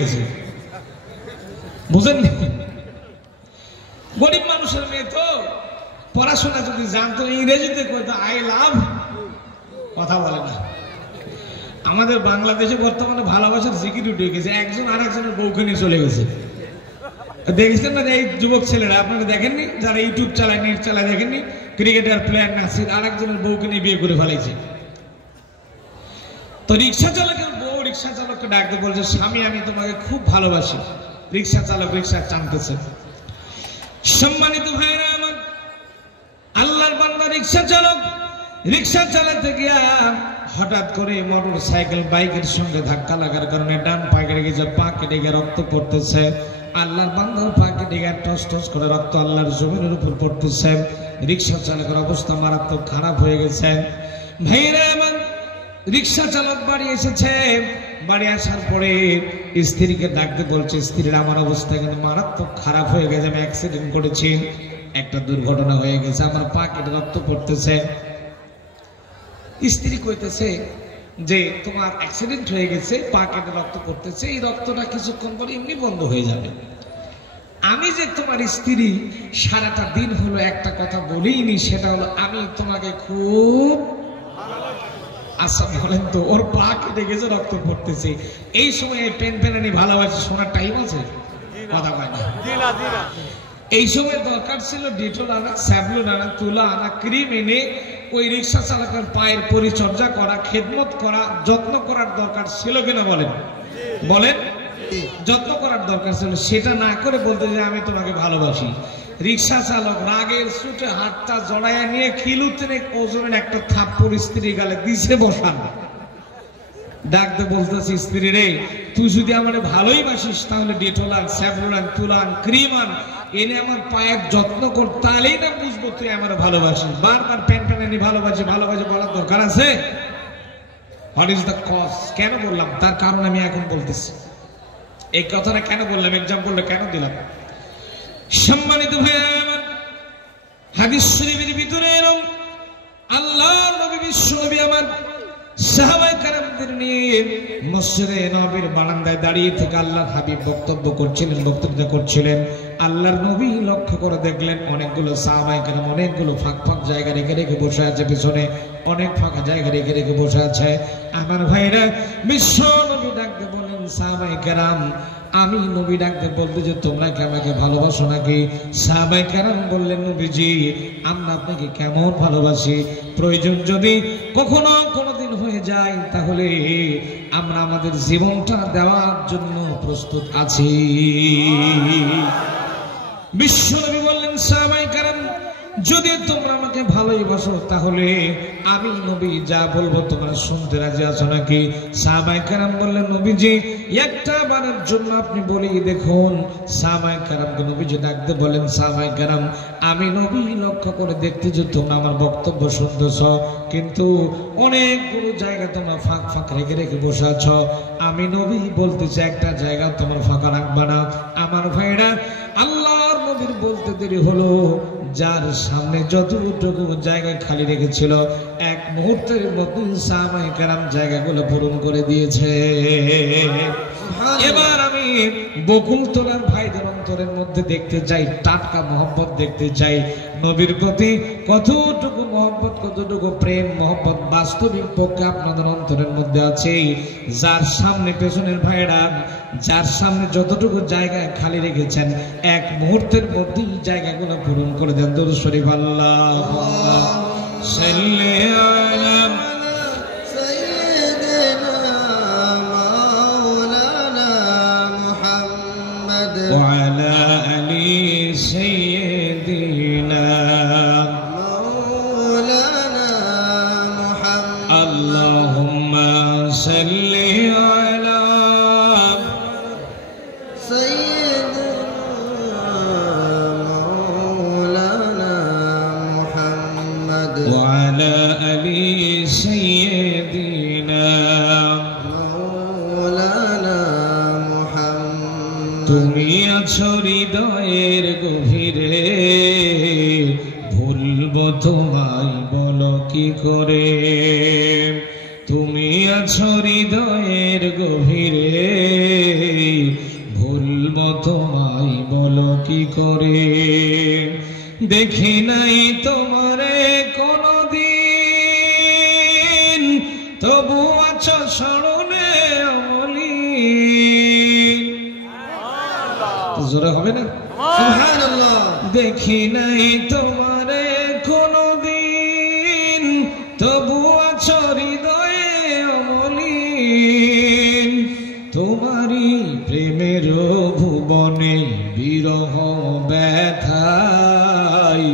গেছে, বুঝেন? গরিব মানুষের মেয়ে তো পড়াশোনা যদি জানতো ইংরেজিতে কইতো আই লাভ, কথা বলে না। আমাদের বাংলাদেশে বর্তমানে ভালোবাসার জিকির উঠে গেছে, একজন আরেকজনের বউকে নিয়ে চলে গেছে। দেখেছেন না এই যুবক ছেলেরা, আপনারা দেখেননি? যারা ইউটিউব চালায়, নেট চালায়, দেখেননি? ক্রিকেটার প্লেয়ার নাসির আরেকজনের বউকে নিয়ে বিয়ে করে ফেলাইছে। তো রিক্সা চালকের বউ রিক্সা চালককে ডাকতে বলছে, স্বামী আমি তোমাকে খুব ভালোবাসি। রিক্সা চালক রিক্সা টানতেছে। সম্মানিত ভাইরা আমার, আল্লাহর বান্দা রিক্সা চালাতে গিয়া হঠাৎ করে মোটর সাইকেল বাইকের সঙ্গে ধাক্কা লাগার কারণে ডান পা কেটে গেছে, পা কেটে গিয়ে রক্ত পড়তেছে। আল্লাহর বান্দার পা কেটে গিয়ে টস টস করে রক্ত আল্লাহর জমিনের উপর পড়তেছে। রিক্সা চালকের অবস্থা মারাত্মক খারাপ হয়ে গেছে। ভাইরা আমার, রিক্সা চালক বাড়ি এসেছে। বাড়ি আসার পরে স্ত্রীকে ডাকতে বলছে, স্ত্রীর আমার অবস্থা কিন্তু মারাত্মক খারাপ হয়ে গেছে, আমি অ্যাক্সিডেন্ট করেছি, একটা দুর্ঘটনা হয়ে গেছে, আমার পা কেটে রক্ত পড়তেছে। স্ত্রী কইতেছে যে তোমার অ্যাক্সিডেন্ট হয়ে গেছে, পা কেটে রক্ত পড়তেছে, এই রক্তটা কিছুক্ষণ পরে এমনি বন্ধ হয়ে যাবে। আমি যে তোমার স্ত্রী সারাটা দিন হলো একটা কথা বলিনি, সেটা হলো আমি তোমাকে খুব, আচ্ছা বলেন তো, ওর পা কেটে গেছে, রক্ত পড়তেছে, এই সময় পেন পেনানি ভালোবাসে শোনার টাইম আছে? কথা কয় না। এই সময় দরকার ছিল ডেটল আনা, স্যাভলন আনা, তুলা আনা, ক্রিম এনে ওই রিক্সা চালকের পায়ের পরিচর্যা করা, খেদমত করা, যত্ন করার দরকার ছিল কিনা বলেন? বলেন, যত্ন করার দরকার ছিল। সেটা না করে বলতে যে আমি তোমাকে ভালোবাসি। রিক্সা চালক রাগের ছুটে হাতটা জড়াইয়া নিয়ে কিলুতে ওজনের একটা থাপ্পড় স্ত্রী গালে দিছে বসান। ডাকতে বলতেছি, স্ত্রী রে, তুই যদি আমার ভালোই বাসিস তাহলে ডেটল আন, স্যাভলন আন, তুলা আন, ক্রিম আন, এনে আমার পায়ের যত্ন কর, তাহলেই না বুঝবো তুই আমার ভালোবাসিস। বারবার প্যান প্যানানি ভালোবাসি ভালোবাসি বলার দরকার আছে? What is the cause? কেন বললাম তার কারণ আমি এখন বলতেছি। এই কথাটা কেন বললাম, এক্সাম্পলটা কেন দিলাম? সম্মানিত ভাইরা আমার, হাদিস শরীফের ভিতরে এরকম আল্লাহর নবী বিশ্ব নবী আমার সাহাবায়ে কেরামদের নিয়ে মসজিদে নববীর বারান্দায় দাঁড়িয়ে থেকে আল্লাহর হাবিব বক্তব্য করছিলেন। আল্লাহর নবী লক্ষ্য করে দেখলেন অনেকগুলো সাহাবায়ে কেরাম অনেকগুলো ফাঁক ফাঁক জায়গা রেখে রেখে বসে আছে, পিছনে অনেক ফাঁকা জায়গা রেখে রেখে বসে আছে। আমার ভাইরা, বিশ্ব নবী ডাকতে বলেন, সাহাবায়ে কেরাম, আমি নবী ডাকতে বলতে যে তোমরা কি আমাকে ভালোবাসো নাকি? সাহাবায়ে কেরাম বললেন, নবীজি আমরা আপনাকে কেমন ভালোবাসি, প্রয়োজন যদি কখনো কোনোদিন হয়ে যায় তাহলে আমরা আমাদের জীবনটা দেওয়ার জন্য প্রস্তুত আছি। বিশ্বনবী বললেন, সাহাবায়ে কেরাম যদি তোমরা আমাকে ভালোবাসো তাহলে আমি নবী যা বলবো তোমরা শুনতে রাজি আছো নাকি? সাহাবায়ে কেরাম বললেন, নবীজি একটা বারের জন্য আপনি বলি দেখুন। সাহাবায়ে কেরামকে নবীজি ডাকতে বলেন, সাহাবায়ে কেরাম আমি নবী লক্ষ্য করে দেখতে যে তোমরা আমার বক্তব্য শুনতেছ, কিন্তু অনেকগুলো জায়গা তোমরা ফাঁক ফাঁক রেখে রেখে বসে আছো। আমি নবী বলতেছি একটা জায়গা তোমার ফাঁকা রাখবা না। আমার ভাইরা, আল্লাহর নবীর বলতে দেরি হলো, যার সামনে যতটুকু জায়গা খালি রেখেছিল এক মুহূর্তের মধ্যে সাহাবায়ে কেরাম জায়গাগুলো পূরণ করে দিয়েছে। এবার আমি বকুল তোলার ভাইদের অন্তরের মধ্যে দেখতে চাই, টাটকা মহব্বত দেখতে চাই। নবীর প্রতি কতটুকু মহব্বত, কতটুকু প্রেম মহব্বত বাস্তবিক পক্ষে আপনাদের অন্তরের মধ্যে আছে। যার সামনে পেছনের ভাইরা, যার সামনে যতটুকু জায়গায় খালি রেখেছেন এক মুহূর্তের মধ্যেই জায়গাগুলো পূরণ করে দেন। দরুদ শরীফ আল্লাহুম্মা সাল্লি আলা وعلى آل سيدنا مولانا محمد اللهم صل على سيدنا مولانا محمد وعلى آل سيدنا مولانا محمد তুমি আছো হৃদয়ের গভীরে, ভুলবো তোমায় বলো কি করে? তুমি আছো হৃদয়ের গভীরে, তোমায় বলো কি করে দেখি নাই তোমারে কোনদিন তবু আছো স্মরণে অমলিন জোরে হবে না সুবহানাল্লাহ দেখি নাই তোমারে কোনদিন তবু আছো হৃদয়ে অমলিন তোমারই প্রেমের ভুবনে বিরহ ব্যথায়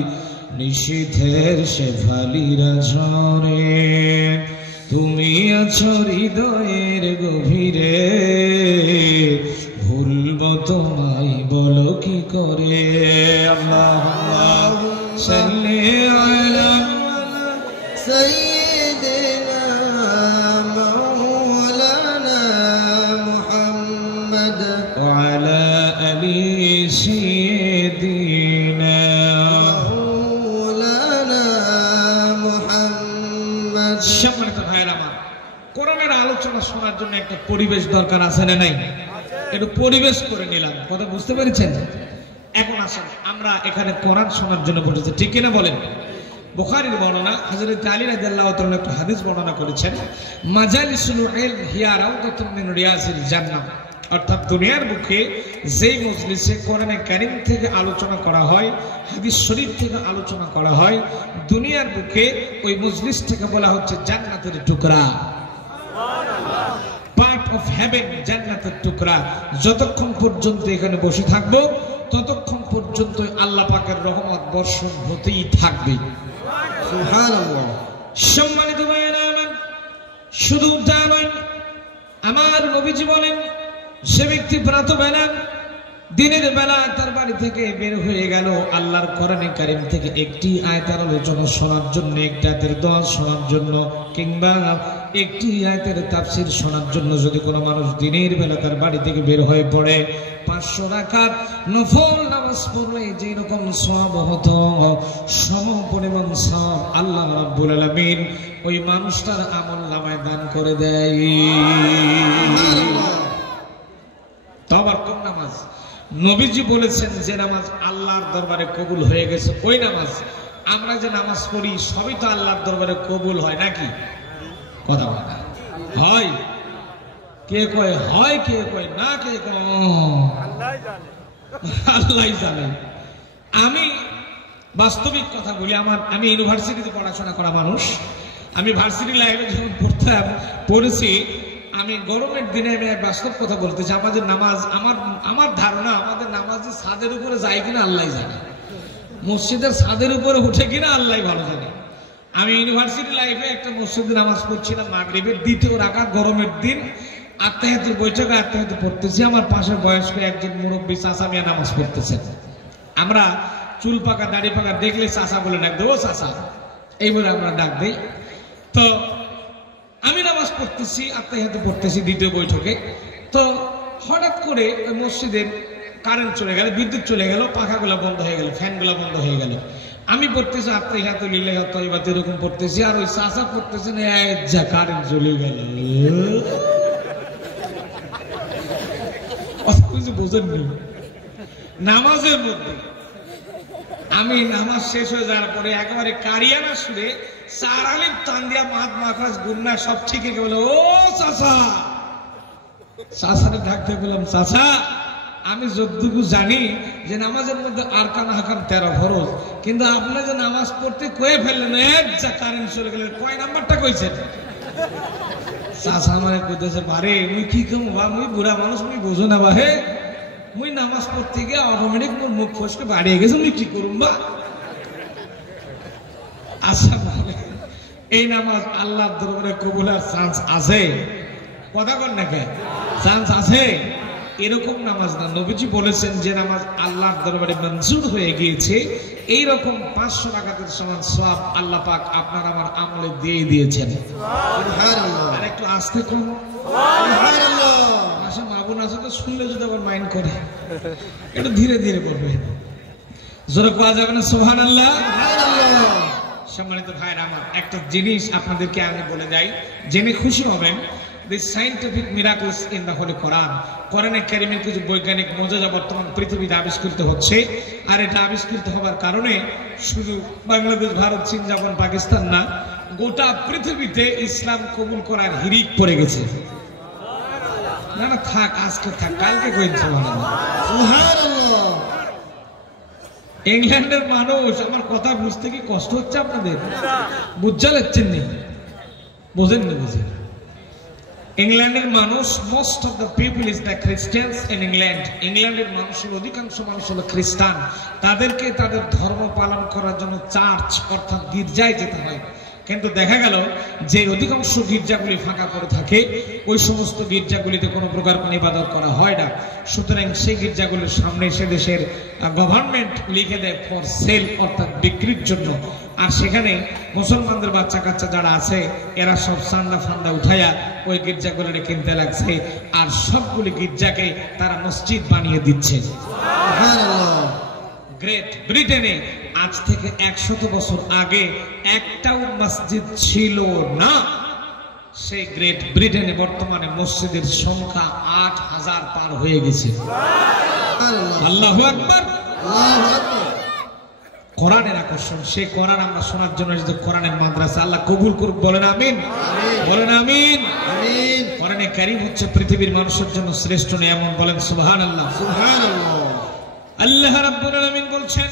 নিশীথের শেফালিরা ঝরে তুমি আছো হৃদয়ের গভীরে ভুলবো তোমায় বলো কি করে আল্লাহুম্মা সাল্লি আলা সাইয়্যিদিনা মাওলানা মুহাম্মদ ওয়া আলা আলি সাইয়্যিদিনা মাওলানা মুহাম্মদ। সম্মানিত ভাইরা আমার, কোরআনের আলোচনা শোনার জন্য একটা পরিবেশ দরকার আছে না নাই? একটু পরিবেশ করে নিলাম, কথা বুঝতে পেরেছেন? এখন আসেন, আমরা এখানে কোরআন শোনার জন্য বসেছি, ঠিক কিনা বলেন? বুখারীর বর্ণনা, হযরত আলী রাদিয়াল্লাহু তাআলা একটা হাদিস বর্ণনা করেছেন, মাজালিসুল ইলম হিয়া রাউদাতুন মিন রিয়াজিল জান্নাহ, অর্থাৎ দুনিয়ার বুকে যেই মজলিসে কোরআনে কারীম থেকে আলোচনা করা হয়, হাদিস শরীফ থেকে আলোচনা করা হয়, দুনিয়ার বুকে ওই মজলিস থেকে বলা হচ্ছে জান্নাতের টুকরা, পার্ট অফ হেভেন, জান্নাতের টুকরা। যতক্ষণ পর্যন্ত এখানে বসে থাকবো ততক্ষণ পর্যন্ত আল্লাহ পাকের রহমত বর্ষণ হতেই থাকবে। সুবহানাল্লাহ। সম্মানিত ভাইরা আমার, শুধু তা নয়, আমার নবীজি বলেন, সে ব্যক্তি প্রাতঃবেলা দিনের বেলা তার বাড়ি থেকে বের হয়ে গেল আল্লাহর কোরআনে কারীম থেকে একটি আয়াতের আলোচনা শোনার জন্য, একটি আয়াতের দোয়া শোনার জন্য, কিংবা একটি আয়াতের তাফসীর শোনার জন্য যদি কোনো মানুষ দিনের বেলা তার বাড়ি থেকে বের হয়ে পড়ে, 500 রাকাত নফল নামাজ পড়লে যে রকম সওয়াব হতো, সমপরিমাণ সওয়াব আল্লাহ রাব্বুল আলামিন ওই মানুষটার আমলনামায় দান করে দেয়। তওবার কোন নামাজ? নবীজি বলেছেন যে নামাজ আল্লাহর দরবারে কবুল হয়ে গেছে ওই নামাজ। আমরা যে নামাজ পড়ি সবই তো আল্লাহর দরবারে কবুল হয় নাকি? কথা বলে না হয়, কে কয় হয়, কে কয় না, কে কয় আল্লাহই জানে। আমি বাস্তবিক কথা বলি, আমি ইউনিভার্সিটিতে পড়াশোনা করা মানুষ। আমি ভার্সিটি লাইফে যখন পড়েছি, আমি গরমের দিনে আমি বাস্তব কথা বলতেছি, আমাদের নামাজ, আমার ধারণা আমাদের নামাজ যে ছাদের উপরে যায় কিনা আল্লাহ জানে, মসজিদের ছাদের উপরে উঠে কিনা আল্লাহ ভালো জানে। আমি ইউনিভার্সিটি লাইফে একটা মসজিদে নামাজ পড়ছিলাম মাগরিবের 2য় রাকাত, গরমের দিন, আত্তাহিয়াতুর বৈঠকে আত্তাহিয়াত পড়তেছি। আমার পাশে বয়স্ক একজন মুরব্বী চাচা মিয়া নামাজ পড়তেছেন। আমরা চুল পাকা দাড়ি পাকা দেখলে চাচা বলে ডাক দেবো, চাচা এই বলে আমরা ডাক দিই। তো আমি নামাজ পড়তেছি, আত্তাহিয়াত পড়তেছি 2য় বৈঠকে। তো হঠাৎ করে মসজিদের কারেন্ট চলে গেল, বিদ্যুৎ চলে গেল, পাখাগুলো বন্ধ হয়ে গেল, ফ্যানগুলো বন্ধ হয়ে গেল। আমি পড়তেছি আত্তাহিয়াত লিল্লাহি ওয়া তাইয়্যিবাত এরকম পড়তেছি, আর ওই চাচা পড়তেছেন যা কারেন্ট চলে গেল। কিছু বোঝেননি নামাজের মধ্যে। আমি নামাজ শেষ হয়ে যাওয়ার পরে একেবারে কারিয়ানা সুরে 4 আলিফ টান দিয়া মাদ মাখাজ গুন্না সব ঠিক হয়ে গেল। ও চাচা, চাচারে ডাকতে বললাম, চাচা আমি যতটুকু জানি যে নামাজের মধ্যে আরকান হাকান 13 ফরজ, কিন্তু আপনি যে নামাজ পড়তে কয়ে ফেললেন যা কারেন্ট চলে গেলেন, কয় নাম্বারটা কইছেন? চাচা আমারে কইতেছে, বারে মুই কি কম বা, মুই বুড়া মানুষ, মুই বোঝো না বা, হে মুই নামাজ পড়তে গিয়ে অটোমেটিক মোর মুখ ফসকে বাড়িয়ে গেছে, মুই কি করুম বা। আচ্ছা বলে এই নামাজ আল্লাহর দরবারে কবুলের চান্স আছে? কথা বল না, কে চান্স আছে? এরকম নামাজ না, নবীজি বলেছেন যে নামাজ আল্লাহর দরবারে মঞ্জুর হয়ে গিয়েছে, এইরকম 500 রাকাতের সমান সওয়াব আল্লাহ পাক আপনার আমার আমলে দিয়ে দিয়েছেন। সুবহানাল্লাহ। আর একটু আস্তে কোন সুবহানাল্লাহ। আশা মাবুন আছে তো, শুনলে যদি আবার মাইন্ড করে, একটু ধীরে ধীরে পড়বে, জোরে কোয়া যাবে না সুবহানাল্লাহ। সুবহানাল্লাহ। সম্মানিত ভাইরা আমার, একটা জিনিস আপনাদেরকে আমি বলে যাই, জেনে খুশি হবেন। the scientific miracles in the Holy Quran. কোরআনে কারীমের কিছু বৈজ্ঞানিক মুজিজা বর্তমান পৃথিবীতে আবিষ্কৃত হচ্ছে, আর এটা আবিষ্কৃত হওয়ার কারণে শুধু বাংলাদেশ, ভারত, চীন, জাপান, পাকিস্তান না, গোটা পৃথিবীতে ইসলাম কবুল করার হিড়িক পড়ে গেছে। না না থাক, আজকে থাক, কালকে কইন সুবহানাল্লাহ। ইংল্যান্ডের মানুষ, আমার কথা বুঝতে কি কষ্ট হচ্ছে আপনাদের? বুঝা যাচ্ছেন নি? বোঝেন নি? বুঝেন। ইংল্যান্ডের মানুষ, most of the people is the খ্রিস্টানস in England. ইংল্যান্ডের মানুষের অধিকাংশ মানুষ হলো খ্রিস্টান। তাদেরকে তাদের ধর্ম পালন করার জন্য চার্চ অর্থাৎ গির্জায় যেতে হয়। কিন্তু দেখা গেল যে অধিকাংশ গির্জাগুলি ফাঁকা করে থাকে, ওই সমস্ত গির্জাগুলিতে কোনো প্রকার কোনো ইবাদত করা হয় না। সুতরাং সেই গির্জাগুলির সামনে সে দেশের গভর্নমেন্ট লিখে দেয় ফর সেল, অর্থাৎ বিক্রির জন্য। আর সেখানে মুসলমানদের বাচ্চা কাচ্চা যারা আছে এরা সব চান্দা ফান্দা উঠাইয়া ওই গির্জাগুলি কিনতে লাগছে, আর সবগুলি গির্জাকে তারা মসজিদ বানিয়ে দিচ্ছে। গ্রেট ব্রিটেনে আজ থেকে 100 বছর আগে একটাও মসজিদ ছিল না। সেই গ্রেট ব্রিটেনে বর্তমানে মসজিদের সংখ্যা 8000 পার হয়ে গেছে। আল্লাহু আকবার। কোরআনের আকর্ষণ, সেই কোরআন আমরা শোনার জন্য যে কোরআনের মাদ্রাসা, আল্লাহ কবুল করুক, বলেন আমিন। বলেন আমিন। কোরআনে কারীম হচ্ছে পৃথিবীর মানুষের জন্য শ্রেষ্ঠ নিয়ামত, বলেন সুবহানাল্লাহ। সুবহানাল্লাহ। আল্লাহ রাব্বুল আলামিন বলছেন,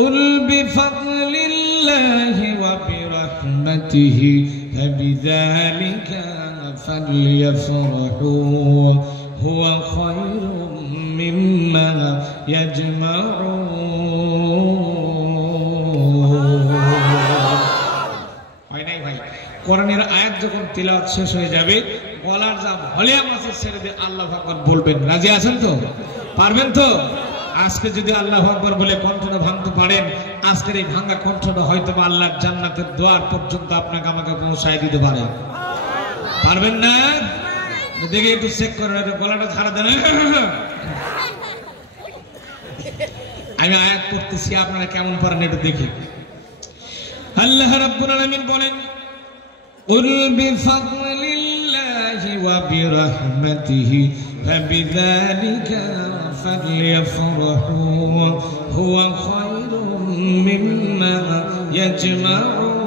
قل بفضل الله وبرحمته فبذلك فليفرحوا هو خير مما يجمعون। হয় নাই ভাই? কোরআনের আয়াত যখন তিলাওয়াত শেষ হয়ে যাবে, গলার যা ভলিউম আছে ছেড়ে দিয়ে আল্লাহু আকবার বলবেন। রাজি আছেন তো? পারবেন তো? আজকে যদি আল্লাহু আকবার বলে কণ্ঠটা ভাঙতে পারেন, আজকের এই ভাঙা কণ্ঠটা হয়তো আল্লাহর জান্নাতের দ্বার পর্যন্ত আপনাকে আমাকে পৌঁছায় দিতে পারে। পারবেন না? দেখে একটু চেক করেন, গলাটা ছাড়া দেন। আমি আয়াত করতেছি, আপনারা কেমন পারেন একটু দেখি। আল্লাহ রাব্বুল আলামিন বলেন, قل بفضل الله وبرحمته فبذلك فليفرحوا هو خير مما يجمعون।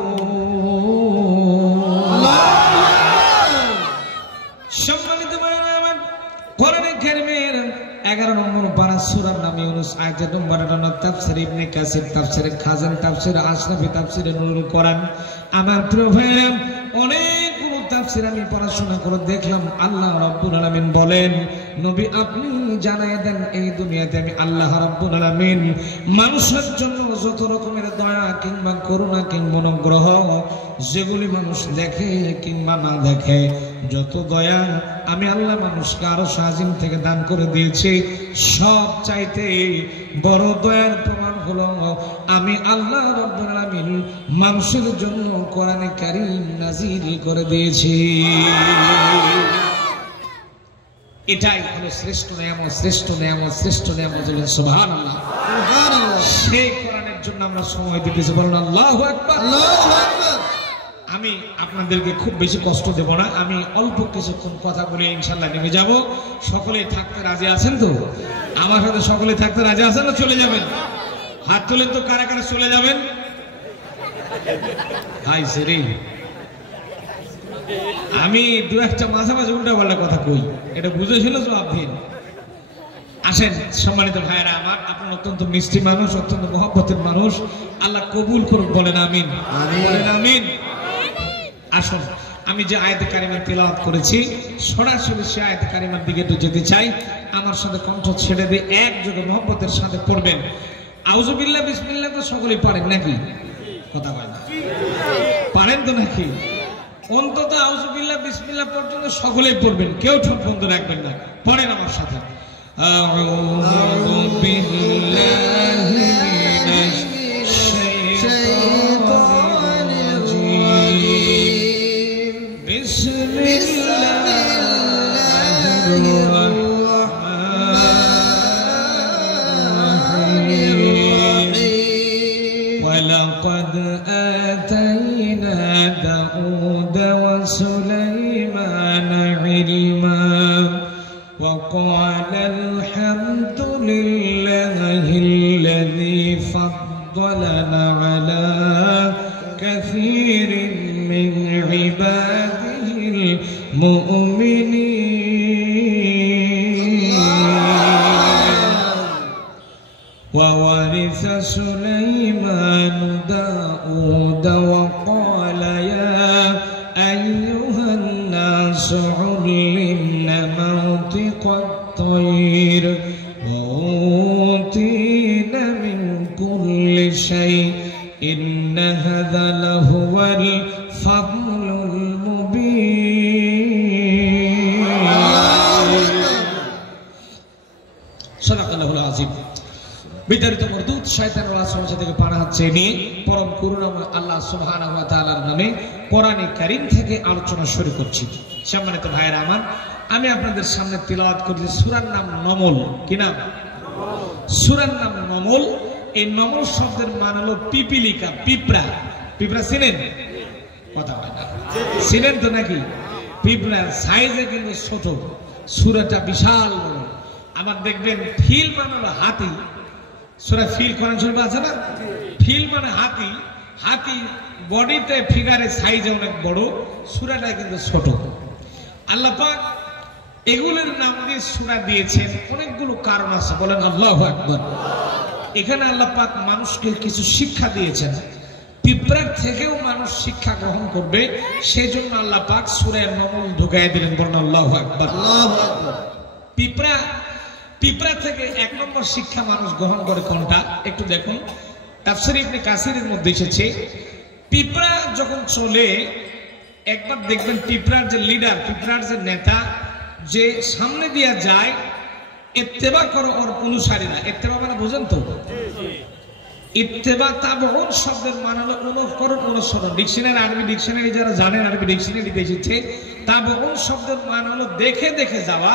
সম্মানিত ভাইরা আমার, কোরআনে কারীমের 11 নম্বর পারা সূরার নাম ইউনূস, আয়াতের নম্বর 58, তাফসীর ইবনে কাসির, তাফসীর খাজান, তাফসীর আশরাফি, তাফসীর নুরুল কোরআন। আমার প্রিয় ভাইরা, অনেকগুলো তাফসীর আমি পড়াশোনা করে দেখলাম। আল্লাহ রাব্বুল আলামিন বলেন, নবী আপনি জানাই দেন, এই দুনিয়াতে আমি আল্লাহ রাব্বুল আলামিন মানুষের জন্য যত রকমের দয়া কিংবা করুণা কিংবা অনুগ্রহ, যেগুলি মানুষ দেখে কিংবা না দেখে, যত দয়া আমি আল্লাহ মানুষকে আরশ আজিম থেকে দান করে দিয়েছি, সব চাইতে বড় দয়ার প্রমাণ হলো আমি আল্লাহ রাব্বুল আলামিন মানুষের জন্য কোরআনে কারীম নাযিল করে দিয়েছি। এটাই হলো শ্রেষ্ঠ নিয়ামত, শ্রেষ্ঠ নিয়ামত, শ্রেষ্ঠ নিয়ামত। সুবহানাল্লাহ। সেই কোরআনের জন্য আমরা সময় দিতেছি, বলুন আল্লাহু আকবার। আল্লাহু আকবার। আমি আপনাদেরকে খুব বেশি কষ্ট দেব না, আমি অল্প কিছুক্ষণ কথা বলে ইনশাআল্লাহ নেমে যাব। সকলে থাকতে রাজি আছেন তো? আমার সাথে সকলে থাকতে রাজি আছেন না চলে যাবেন? হাত তুলেন তো, কারা কারা চলে যাবেন? হাই সেরি, আমি দু একটা মাঝে মাঝে উল্টা পাল্টা কথা কই, এটা বুঝেছিল জবাব দিন। আসেন সম্মানিত ভাইয়েরা আমার, আপনার অত্যন্ত মিষ্টি মানুষ, অত্যন্ত মহব্বতের মানুষ, আল্লাহ কবুল করুক, বলেন আমিন। বলেন আমিন। আসুন, আমি যে আয়াতে কারিমা তেলাওয়াত করেছি, সরাসরি সে আয়াতে কারিমার দিকে একটু যেতে চাই। আমার সাথে কণ্ঠ ছেড়ে দিয়ে একযোগে মহব্বতের সাথে পড়বেন। আউযুবিল্লাহ বিসমিল্লাহ তো সকলেই পারেন নাকি? কথা বলেন, পারেন তো নাকি? অন্তত আউযুবিল্লাহ বিসমিল্লাহ পর্যন্ত সকলেই পড়বেন, কেউ ঠোঁট বন্ধ রাখবেন না। পড়েন আমার সাথে। আউযু বিল্লাহি মিনাশ শাইতানির রাজীম। বিসমিল্লাহির রাহমানির রাহিম। ওয়ালাকাদ আতাইনা দাউদ ওয়া সুলাইমান وقال الحمد لله الذي فضلنا على كثير من عباده المؤمنين وورث سليمان داود وقال يا أيها الناس علمنا منطق الطير وأوتينا من كل شيء إن هذا لهو الفضل المبين صدق الله العظيم বিতাড়িত মরদুদ শয়তানের ওয়াসওয়াসা থেকে পানাহাত চেয়ে নিয়ে পরম করুণাময় আল্লাহ সুবহানাহু ওয়া তাআলার নামে কোরআনে কারীম থেকে আলোচনা শুরু করছি। সম্মানিত ভাইয়েরা আমার, আমি আপনাদের সামনে তিলাওয়াত করছি সূরার নাম নমল। কি নাম? সূরার নাম নমল। এই নমল শব্দের মানে হলো পিপিলিকা, পিঁপড়া। পিঁপড়া চিনেন? কথা বলেন না, চিনেন তো নাকি? পিঁপড়ার সাইজে কিন্তু ছোট, সূরাটা বিশাল বড়। আবার দেখবেন ফিল মানে হলো হাতি। সূরা ফিল কোরআন শরীফে আছে না? ফিল মানে হাতি। হাতি বডিতে ফিগারে সাইজে অনেক বড়, সূরাটা কিন্তু ছোট। আল্লাহ পাক এগুলোর নাম দিয়ে সূরা দিয়েছেন, অনেকগুলো কারণ আছে। বলেন আল্লাহু আকবার। এখানে আল্লাহ পাক মানুষকে কিছু শিক্ষা দিয়েছেন, পিঁপড়ার থেকেও মানুষ শিক্ষা গ্রহণ করবে, সেজন্য আল্লাহ পাক সূরা নমল ঢুকায় দিলেন। বলেন আল্লাহু আকবার। আল্লাহু আকবার। পিঁপড়া থেকে এক নম্বর শিক্ষা মানুষ গ্রহণ করে কোনটা একটু দেখুন। তাফসীর ইবনে কাসিরের মধ্যে এসেছে, পিঁপড়া যখন চলে একবার দেখবেন পিঁপড়ার যে লিডার, পিঁপড়ার যে নেতা, যে সামনে দিয়ে যায়, ইত্তেবা করো ওর অনুসারীরা। ইত্তেবা মানে বুঝেন তো? ইত্তেবা তাবউন শব্দের মানে হলো অনুকরণ, অনুসরণ। ডিকশনারি, আরবি ডিকশনারি যারা জানেন, আরবি ডিকশনারিতে এসেছে তাবউন শব্দের মানে হলো দেখে দেখে যাওয়া।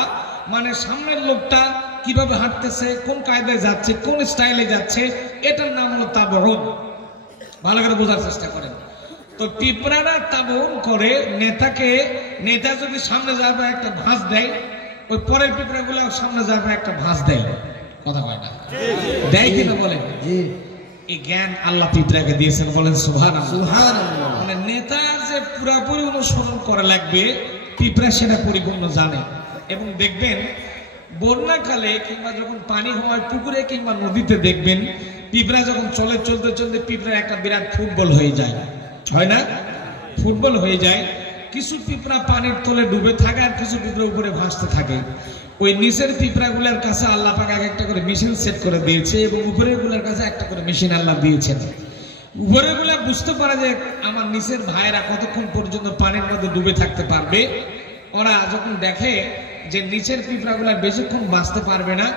মানে সামনের লোকটা কিভাবে হাঁটতেছে, কোন কায়দায় যাচ্ছে, কোন স্টাইলে যাচ্ছে, এটার নাম হলো তাবউন। ভালো করে বোঝার চেষ্টা করেন। তো পিঁপড়ারা তাবউন করে নেতাকে। নেতা যদি সামনে যাবে একটা ভাঁজ দেয়, ওই পরের পিঁপড়াগুলো সামনে যাবে একটা ভাঁজ দেয়। কথা কয় না? দেয় কিনা বলেন? এই জ্ঞান আল্লাহ পিঁপড়াকে দিয়েছেন। বলেন সুবহানাল্লাহ। সুবহানাল্লাহ। মানে নেতার যে পুরোপুরি অনুসরণ করা লাগবে, পিঁপড়া সেটা পরিপূর্ণ জানে। এবং দেখবেন বন্যাকালে কিংবা যখন পানি হয় পুকুরে কিংবা নদীতে, দেখবেন পিঁপড়া যখন চলে, চলতে চলতে পিঁপড়ার একটা বিরাট ফুটবল হয়ে যায়, হয় না? ফুটবল হয়ে যায়। কিছু পিঁপড়া পানির তলে ডুবে থাকে আর কিছু পিঁপড়া উপরে ভাসতে থাকে। ওই নিচের পিঁপড়াগুলোর কাছে আল্লাহ পাক একটা করে মেশিন সেট করে দিয়েছে এবং উপরের গুলোর কাছে একটা করে মেশিন আল্লাহ দিয়েছেন। উপরের গুলা বুঝতে পারে যে আমার নিচের ভাইয়েরা কতক্ষণ পর্যন্ত পানির মধ্যে ডুবে থাকতে পারবে। ওরা যখন দেখে যে নিচের পিঁপড়াগুলা বেশিক্ষণ বাঁচতে পারবে না,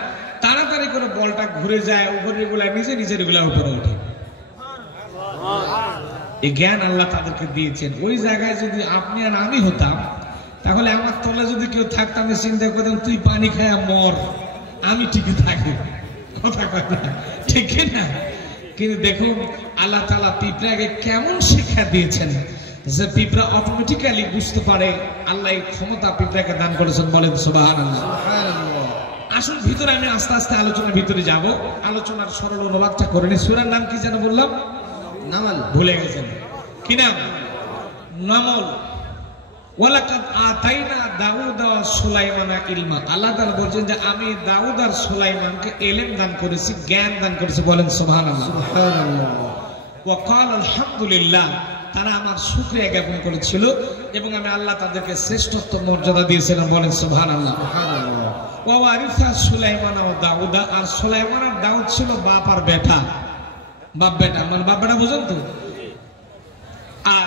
তাড়াতাড়ি করে বলটা ঘুরে যায়, উপরের গুলা নিচে, নিচের গুলা উপরে ওঠে। এই জ্ঞান আল্লাহ তাদেরকে দিয়েছেন। ওই জায়গায় যদি আপনি আর আমি হতাম, তাহলে আমার তলে যদি কেউ থাকতো, আমি চিন্তা করতাম তুই পানি খায়া মর, আমি ঠিকই থাকি। কথা কথা ঠিক না? কিন্তু দেখুন আল্লাহ তাআলা পিঁপড়াকে কেমন শিক্ষা দিয়েছেন যে পিঁপড়া অটোমেটিক্যালি বুঝতে পারে। আল্লাহ এই ক্ষমতা পিঁপড়াকে দান করেছেন। বলেন সুবহানাল্লাহ। আসুন ভিতরে, আমি আস্তে আস্তে আলোচনার ভিতরে যাব। আলোচনার সরল অনুবাদটা করে নি। সূরার নাম কি যেন বললাম? নমল। ভুলে গেছেন কি নাম? নমল। ওয়ালাকাদ আতাইনা দাউদ ওয়া সুলাইমানা ইলমা। আল্লাহ তাআলা বলেন যে আমি দাউদ আর সুলাইমানকে ইলম দান করেছি, জ্ঞান দান করেছি। বলেন সুবহানাল্লাহ। সুবহানাল্লাহ। ওয়া ক্বাল আলহামদুলিল্লাহ। তারা আমার শুকরিয়া জ্ঞাপন করেছিল এবং আমি আল্লাহ তাদেরকে শ্রেষ্ঠত্ব মর্যাদা দিয়েছিলাম। বলেন সুবহানাল্লাহ। সুবহানাল্লাহ। ওয়া ওয়ারিসা সুলাইমান ওয়া দাউদ। আর সুলাইমান আর দাউদ ছিল বাপ আর বেটা। বাপ বেটা মানে বাপ বেটা বুঝেন তো? আর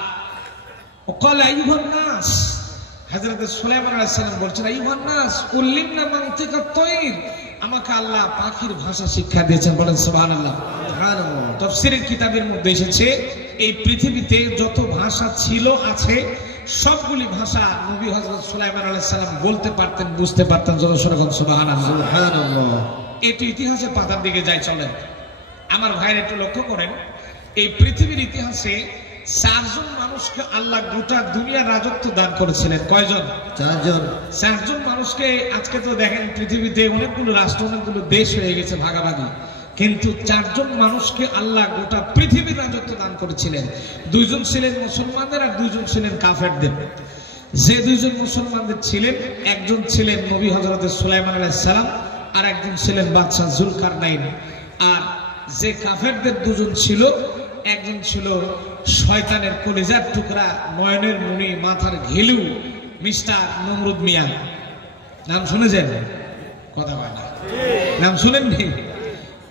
وقال ايها الناس, হযরত সুলাইমান আলাইহিস সালাম বলছেন আইয়ুহান নাস উল্লিমনা মানতিক আত-তায়র। আমাকে আল্লাহ পাখির ভাষা শিক্ষা দিয়েছেন। বলেন সুবহানাল্লাহ। সুবহানাল্লাহ। তাফসীরের কিতাবের মধ্যে এসেছে এই পৃথিবীতে যত ভাষা ছিল আছে সবগুলি ভাষা নবী হযরত সুলাইমান আলাইহিস সালাম বলতে পারতেন, বুঝতে পারতেন। যখন সুবহানাল্লাহ। সুবহানাল্লাহ। এটি ইতিহাসের পাতার দিকে যায়। চলেন আমার ভাইয়ের একটু লক্ষ্য করেন, এই পৃথিবীর ইতিহাসে চারজন মানুষকে আল্লাহ গোটা দুনিয়ার রাজত্ব দান করেছিলেন। কয়জন? চারজন মানুষকে। আজকে তো দেখেন পৃথিবীতে অনেকগুলো রাষ্ট্র, অনেকগুলো দেশ হয়ে গেছে ভাগাভাগি, কিন্তু চারজন মানুষকে আল্লাহ গোটা পৃথিবীর রাজত্ব দান করেছিলেন। দুইজন ছিলেন মুসলমানদের আর দুইজন ছিলেন কাফেরদের। যে দুইজন মুসলমানদের ছিলেন, একজন ছিলেন নবী হযরত সুলাইমান আলাইহিস সালাম, আর একজন ছিলেন বাদশা জুলকারনাইন। আর যে কাফেরদের দুজন ছিল, একজন ছিল শয়তানের কলিজার টুকরা, নয়নের মণি, মাথার ঘিলু, মিস্টার নমরুদ মিয়া। নাম শুনেছেন? কথা বলে না, নাম শুনেননি?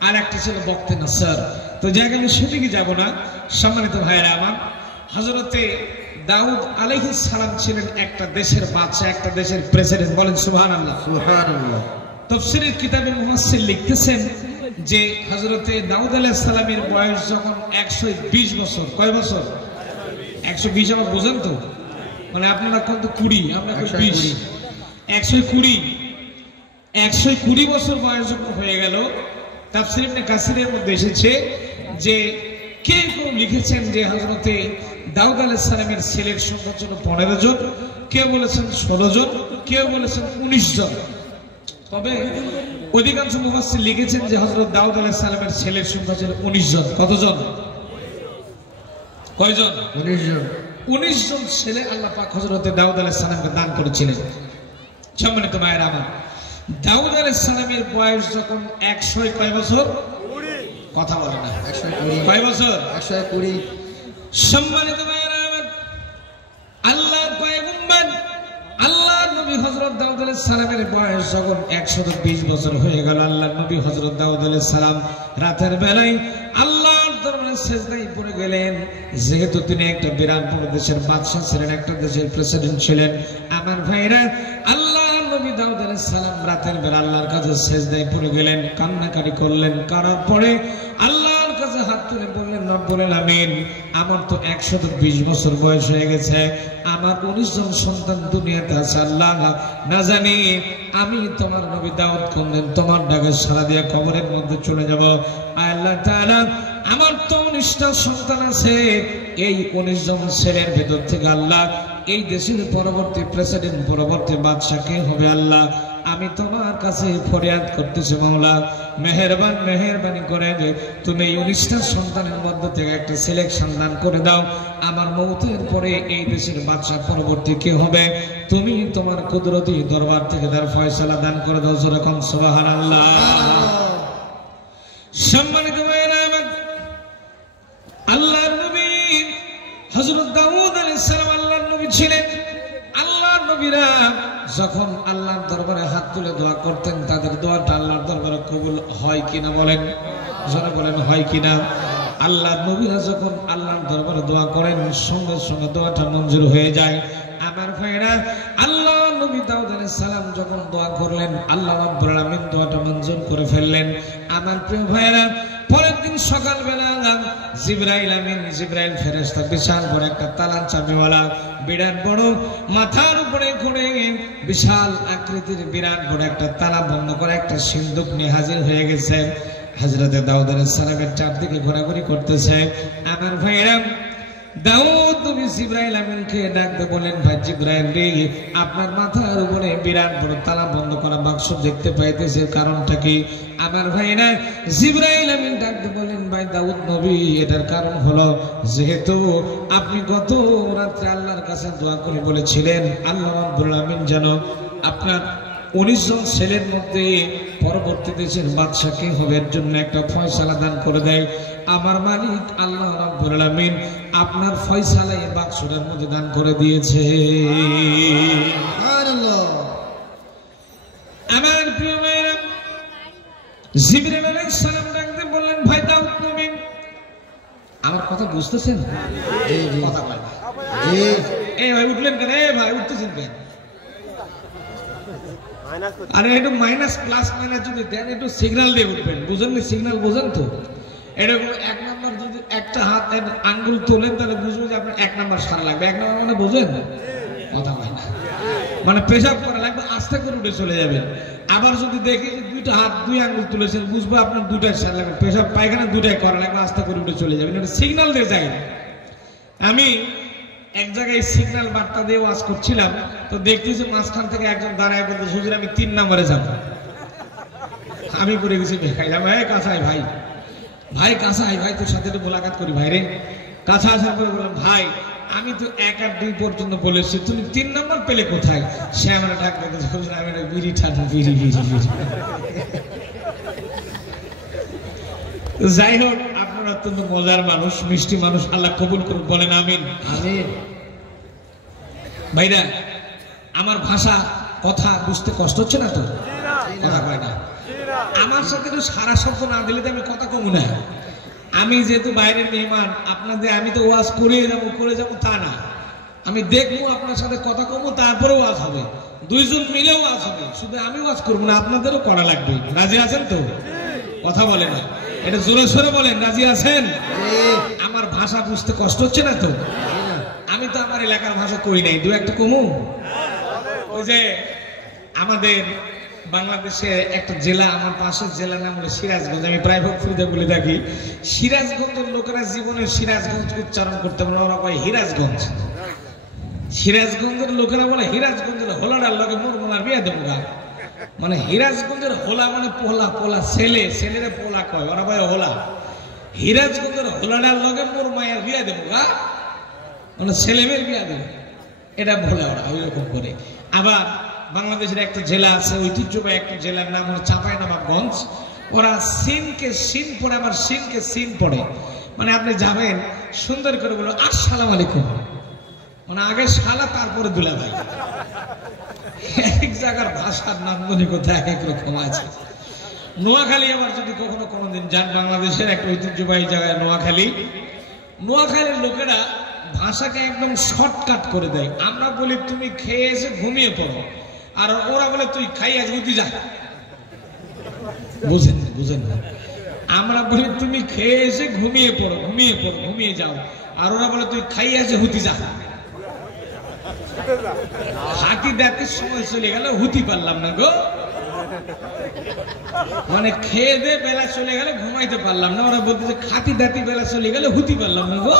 আর একটা ছিল বক্তে নাসর। তো জায়গা আমি সেদিকে যাব না। সম্মানিত ভাইয়েরা আমার, হযরতে দাউদ আলাইহিস সালাম ছিলেন একটা দেশের বাদশা, একটা দেশের প্রেসিডেন্ট। বলেন সুবহানাল্লাহ। সুবহানাল্লাহ। তাফসীরের কিতাবে মুফাসসির লিখতেছেন যে হযরতে দাউদ আলাইহিস সালামের বয়স যখন 120 বছর। কয় বছর? 120। আবার বুঝেন তো, মানে আপনারা কত 20, আমরা 20। 120 বছর বয়স যখন হয়ে গেল, তাফসীর ইবনে কাসিরের মধ্যে এসেছে যে কেউ লিখেছেন যে হযরতে দাউদ আলাইহিস সালামের ছেলের সংখ্যা ছিল 15 জন, কেউ বলেছেন 16 জন, কেউ বলেছেন 19 জন। তবে অধিকাংশ মুফাসসির লিখেছেন যে হযরত দাউদ আলাইহিস সালামের ছেলের সংখ্যা ছিল 19 জন। কতজন? কয়জন? 19 জন। 19 জন ছেলে আল্লাহ পাক হযরতে দাউদ আলাইহিস সালামকে দান করেছিলেন। সম্মানিত ভাইয়েরা আমার, দাউদ আলাইহিস সালামের বয়স যখন 100 কয় বছর? কথা বলে না। 120। কয় বছর? 120। সম্মানিত ভাইয়েরা আমার, আল্লাহর পয়গম্বর আল্লাহর নবী হযরত দাউদ আলাইহিস সালামের বয়স যখন 120 বছর হয়ে গেল, আল্লাহর নবী হযরত দাউদ আলাইহিস সালাম রাতের বেলায় আল্লাহর দরবারে সিজদায় পড়ে গেলেন। যেহেতু তিনি একটা বিরাট বড় দেশের বাদশা ছিলেন, একটা দেশের প্রেসিডেন্ট ছিলেন, আমার ভাইরা, আল্লাহর নবী দাউদ আলাইহিস সালাম রাতের বেলা আল্লাহর কাছে সিজদায় পড়ে গেলেন, কান্নাকাটি করলেন। কারার পরে আল্লাহর কাছে হাত তুলে বললেন, রব্বুল আলামিন, আমার তো 120 বছর বয়স হয়ে গেছে, আমার 19 জন সন্তান দুনিয়াতে আছে। আল্লাহ, না জানি আমি তোমার নবী দাউদ কোনদিন তোমার ডাকে সাড়া দিয়ে কবরের মধ্যে চলে যাব। আল্লাহ তাআলা, আমার তো 19টা সন্তান আছে, এই 19 জন ছেলের ভেতর থেকে আল্লাহ এই দেশের পরবর্তী প্রেসিডেন্ট, পরবর্তী বাদশা কে হবে? আল্লাহ, আমি তোমার কাছে ফরিয়াদ করতেছি, মাওলা মেহেরবানি করে যে তুমি এই 19টা সন্তানের মধ্যে থেকে একটা সিলেকশন দান করে দাও। আমার মওতের পরে এই দেশের বাদশা পরবর্তী কে হবে, তুমি তোমার কুদরতি দরবার থেকে তার ফয়সালা দান করে দাও। যেরকম সুবহানাল্লাহ। সম্মানিত ভাইয়েরা আমার, আল্লাহর নবী হযরত দাউদ আলাইহিস সালাম আল্লাহর নবী ছিলেন। আল্লাহর নবীরা যখন আল্লাহর দরবারে হাত তুলে দোয়া করতেন, তাদের দোয়াটা আল্লাহর দরবারে কবুল হয় কিনা বলেন? যারা বলেন হয় কিনা? আল্লাহর নবীরা যখন আল্লাহর দরবারে দোয়া করেন, সঙ্গে সঙ্গে দোয়াটা মঞ্জুর হয়ে যায়। আমার ভাইরা, আল্লাহর নবী দাউদ আলাইহিস সালাম যখন দোয়া করলেন, আল্লাহ রাব্বুল আলামিন দোয়াটা মঞ্জুর করে ফেললেন। আমার প্রিয় ভাইরা, পরের দিন সকালবেলা জিবরাইল ফেরেশতা, বিশাল বড় একটা তালান চাবিওয়ালা, বিরাট বড়, মাথার উপরে ঘুরে বিশাল আকৃতির বিরাট বড় একটা তালা বন্ধ করে একটা সিন্দুক নিয়ে হাজির হয়ে গেছে। হযরতে দাউদ আলাইহিস সালামের চারদিকে ঘোরাঘুরি করতেছে। আমার ভাইরা, দাউদ নবী জিবরাইল আমিনকে ডাকতে বলেন, ভাই জিবরাইল রে, আপনার মাথার উপরে বিরাট বড় তালা বন্ধ করা বাক্স দেখতে পাইতেছে, কারণটা কি? আমার ভাইরা, জিবরাইল আমিন ডাকতে বলেন, ভাই দাউদ নবী, এটার কারণ হলো যেহেতু আপনি গত রাতে আল্লাহর কাছে দোয়া করে বলেছিলেন আল্লাহ রাব্বুল আমিন যেন আপনার 19 জন ছেলের মধ্যে পরবর্তী দেশের বাদশা কে হবে এর জন্য একটা ফয়সালা দান করে দেয়। আমার মালিক আল্লাহ রাব্বুল আমিন আপনার ফয়সালা এই বাক্সটার মধ্যে দান করে দিয়েছে। সুবহানাল্লাহ। আমার প্রিয় ভাইরা, জিবরাইল আলাইহিস সালাম ডাকতে বললেন, ভাই দাউদ নবী, আমার কথা বুঝতেছেন? জি জি। কথা বলেন। জি। এই ভাই উঠলেন কেন? এই ভাই উঠতেছেন কেন? আরে একটু মাইনাস প্লাস মাইনাস যদি দেন, একটু সিগন্যাল দিয়ে উঠবেন। বুঝেন না? সিগন্যাল বোঝেন তো? এরকম 1 নাম্বার যদি একটা হাত আঙ্গুল তোলেন, তাহলে বুঝবেন যে আপনার 1 নাম্বার সারা লাগবে। 1 নাম্বার মানে বোঝেন? কথা হয় না, মানে পেশাব করা লাগবে, আস্তে করে উঠে চলে যাবেন। আবার যদি দেখি যে 2টা হাত 2 আঙ্গুল তুলেছেন, বুঝবো আপনার 2টাই সারা লাগবে, পেশাব পায়খানা 2টাই করা লাগবে, আস্তে করে উঠে চলে যাবেন। এটা সিগন্যাল দিয়ে যায়। আমি এক জায়গায় সিগন্যাল বার্তা দিয়ে ওয়াজ করছিলাম, তো দেখতেছি মাঝখান থেকে একজন দাঁড়ায় বলতে, হুজুর আমি 3 নম্বরে যাব। আমি পড়ে গেছি দেখাইলাম, কাঁচাই ভাই, ভাই কাঁচাই ভাই, তোর সাথে একটু মোলাকাত করি ভাই রে। কাঁচা আসার পরে বললাম, ভাই আমি তো 1 আর 2 পর্যন্ত বলেছি, তুমি 3 নম্বর পেলে কোথায়? সে আমার ডাক দিতে, আমি বিড়ি ঠান্ডা বিড়ি বিড়ি বিড়ি। যাই হোক, আপনারা অত্যন্ত মজার মানুষ, মিষ্টি মানুষ, আল্লাহ কবুল করুন, বলেন আমিন। আমিন। ভাইরা, আমার ভাষা কথা বুঝতে কষ্ট হচ্ছে না তো? কথা কয় না। আমার সাথে একটু সারা শব্দ না দিলে তো আমি কথা কমু না। আমি যেহেতু বাইরের মেহমান, আপনাদের আমি তো ওয়াজ করে যাবো তা না, আমি দেখবো আপনার সাথে কথা কমু, তারপরেও ওয়াজ হবে, 2 জন মিলেও ওয়াজ হবে। শুধু আমি ওয়াজ করবো না, আপনাদেরও করা লাগবে। রাজি আছেন তো? কথা বলে না, এটা জোরে সোরে বলেন, রাজি আছেন? আমার ভাষা বুঝতে কষ্ট হচ্ছে না তো? আমি তো আমার এলাকার ভাষা কই নাই, 2 একটা কমু। ওই যে আমাদের বাংলাদেশে একটা জেলা, আমার পাশের জেলার নাম হলো সিরাজগঞ্জ, আমি প্রায় ভক্তদের বলে থাকি, সিরাজগঞ্জের লোকেরা জীবনে সিরাজগঞ্জ উচ্চারণ করতে পারে, ওরা কয় হিরাজগঞ্জ। সিরাজগঞ্জের লোকেরা বলে হিরাজগঞ্জের হোলাটার লোকে মোর মোলার বিয়ে দেবো গা, মানে হিরাজগঞ্জের হোলা মানে পোলা, পোলা ছেলে, ছেলেরে পোলা কয়, ওরা কয় হোলা। হিরাজগঞ্জের হোলাটার লোকে মোর মায়ের বিয়ে দেবো গা, মানে ছেলে মেয়ের বিয়ে দেবো, এটা বলে ওরা ওই রকম করে। আবার বাংলাদেশের একটা জেলা আছে, ঐতিহ্যবাহী একটা জেলার নাম হলো চাঁপাইনবাবগঞ্জ, ওরা সিনকে সিন পড়ে, আবার সিনকে সিন পড়ে, মানে আপনি যাবেন সুন্দর করে বলো আসসালামু আলাইকুম, মানে আগে শালা তারপরে দুলা ভাই। এক জায়গার ভাষার নান্দনিকতা এক রকম আছে। নোয়াখালী আবার যদি কখনো কোনোদিন যান, বাংলাদেশের একটা ঐতিহ্যবাহী জায়গায় নোয়াখালীর লোকেরা ভাষাকে একদম শর্টকাট করে দেয়। আমরা বলি তুমি খেয়ে এসে ঘুমিয়ে পড়ো, আর ওরা বলে তুই খাই আজ হুতি যা। বুঝেন না? আমরা বলি তুমি খেয়ে এসে ঘুমিয়ে পড়ো, ঘুমিয়ে যাও, আর ওরা বলে তুই খাই আছে হুতি যা। হাতি দাঁতের সময় চলে গেল, হুতি পারলাম না গো, মানে খেয়ে দে বেলা চলে গেলে ঘুমাইতে পারলাম না, ওরা বলতে খাতি দাঁতি বেলা চলে গেলে হুতি পারলাম না গো।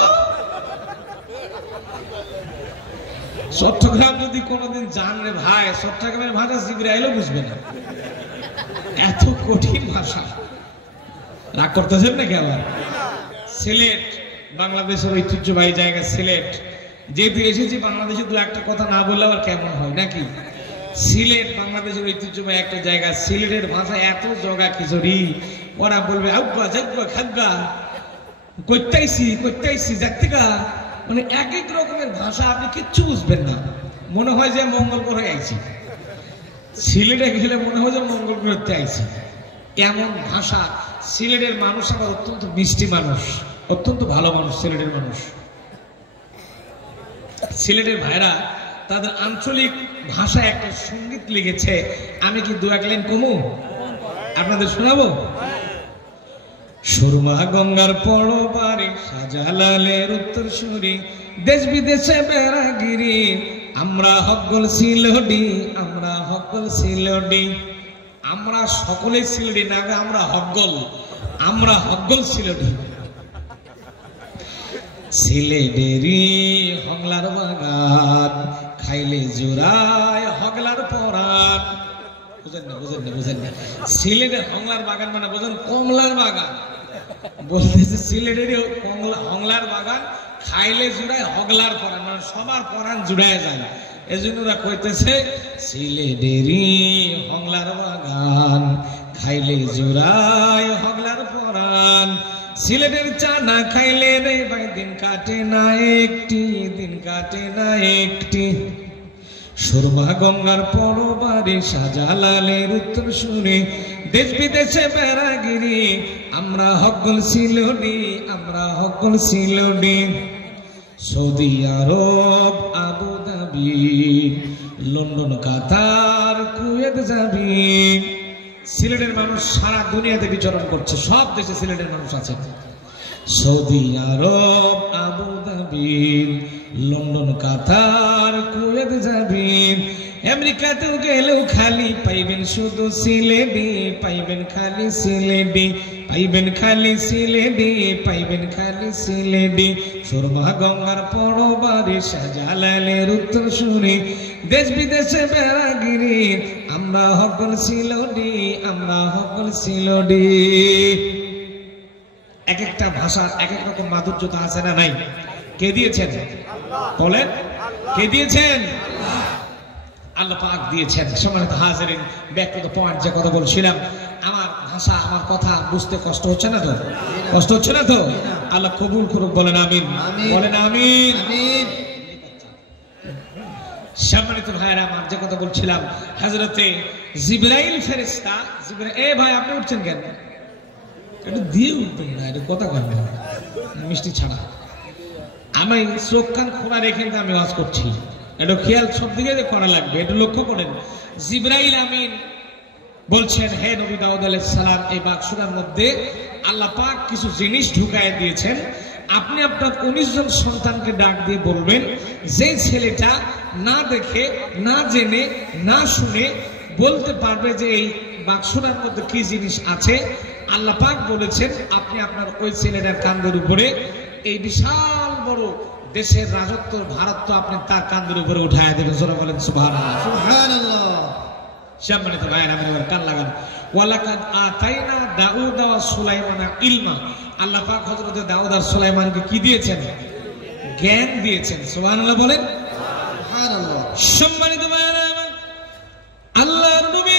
চট্টগ্রাম যদি কোনোদিন যান রে ভাই, চট্টগ্রামের ভাষা জিব্রাইলও বুঝবে না, এত কঠিন ভাষা। রাগ করতেছেন নাকি? আবার সিলেট, বাংলাদেশের ঐতিহ্যবাহী জায়গা সিলেট, যেহেতু এসেছি বাংলাদেশে 2 একটা কথা না বললে আবার কেমন হয় নাকি? সিলেট বাংলাদেশের ঐতিহ্যবাহী একটা জায়গা, সিলেটের ভাষা এত জগা খিচুড়ি, ওরা বলবে আব্বা জাগ্বা খাগ্গা, করতেইছি জাতিকা, মানে এক এক রকমের ভাষা, আপনি কিচ্ছু বুঝবেন না, মনে হয় যে মঙ্গল গ্রহে আইছি। সিলেটে গেলে মনে হয় যে মঙ্গল গ্রহে আইছি, এমন ভাষা। সিলেটের মানুষ আবার অত্যন্ত মিষ্টি মানুষ, অত্যন্ত ভালো মানুষ সিলেটের মানুষ। সিলেটের ভাইরা তাদের আঞ্চলিক ভাষায় একটা সঙ্গীত লিখেছে, আমি কি 2 এক লাইন কমু আপনাদের শোনাবো? সুরমা গঙ্গার পরবারে শাহজালালের উত্তর সুরি, দেশ বিদেশে বেড়াগিরি, আমরা হকগল সিলডি, আমরা হকগল সিলডি, আমরা সকলে সিলডি না, আমরা হকগল সিলডি। সিলেটেরি হংলার বাগান, খাইলে জোড়ায় হগলার পরাণ। বুঝেন না? সিলেটের হংলার বাগান মানে বোঝেন কমলার বাগান, বলতেছে সিলেটেরই হংলার বাগান, খাইলে জুড়ায় হগলার পরাণ, মানে সবার পরাণ জুড়ায় যায়। এজন্য ওরা কইতেছে সিলেটেরই হংলার বাগান, খাইলে জুড়ায় হগলার পরাণ। সিলেটের চা না খাইলে রে ভাই দিন কাটে না একটি, সুরমা গঙ্গার পরবারে শাহজালালের উত্তর সুরে, দেশ বিদেশে বেড়াগিরি, আমরা হকগল সিলডি, সৌদি আরব আবুধাবি, লন্ডন কাতার কুয়েত যাবি। সিলেটের মানুষ সারা দুনিয়াতে বিচরণ করছে, সব দেশে সিলেটের মানুষ আছে। সৌদি আরব আবুধাবি, লন্ডন কাতার কুয়েত যাবি, আমেরিকাতেও গেলেও খালি পাইবেন শুধু সিলেডি, পাইবেন খালি সিলেডি, পাইবেন খালি সিলেডি, পাইবেন খালি সিলেডি। সুরমা গঙ্গার পরবারে শাহজালালের উত্তর শুনি, দেশ বিদেশে বেড়াগিরি আমরা হকল সিলোডি, আমরা হকল সিলোডি। এক একটা ভাষার এক এক রকম মাধুর্যতা আছে না নাই? কে দিয়েছেন বলেন? কে দিয়েছেন? আল্লাহ পাক দিয়েছেন। সম্মানিত হাজিরিন, ব্যাক টু দ্য পয়েন্ট, যে কথা বলছিলাম, আমার ভাষা আমার কথা বুঝতে কষ্ট হচ্ছে না তো? কষ্ট হচ্ছে না তো? আল্লাহ কবুল করুক, বলেন আমিন, বলেন আমিন। সম্মানিত ভাইরা আমার, যে কথা বলছিলাম, হযরতে জিবরাইল ফেরেশতা, এ ভাই আপনি উঠছেন কেন? একটু দিয়ে উঠবেন না, এটা কথা কয় না, মিষ্টি ছাড়া। আমি চোখ কান খোলা রেখে আমি ওয়াজ করছি, এটা খেয়াল সব দিকে করা লাগবে, এটা লক্ষ্য করেন। জিবরাইল আমিন বলছেন, হে নবী দাউদ আলাইহিস সালাম, এই বাক্সটার মধ্যে আল্লাহ পাক কিছু জিনিস ঢুকায় দিয়েছেন। আপনি আপনার 19 জন সন্তানকে ডাক দিয়ে বলবেন, যে ছেলেটা না দেখে, না জেনে, না শুনে বলতে পারবে যে এই বাক্সটার মধ্যে কি জিনিস আছে, আল্লাহ পাক বলেছেন আপনি আপনার ওই ছেলেটার কাঁধের উপরে এই বিশাল বড় দেশের রাজত্ব, ভারত আপনি তার কাঁধের উপরে উঠায় দেবেন। জোরে বলেন সুবহানাল্লাহ, সুবহানাল্লাহ। সম্মানিত ভাইরা আমার, কান লাগান। ওয়ালাকাদ আতাইনা দাউদ ওয়া সুলাইমানা ইলমা, আল্লাহ পাক হযরত দাউদ আর সুলাইমানকে কি দিয়েছেন? জ্ঞান দিয়েছেন। সুবহানাল্লাহ বলেন, সুবহানাল্লাহ। সম্মানিত ভাইরা আমার, আল্লাহর নবী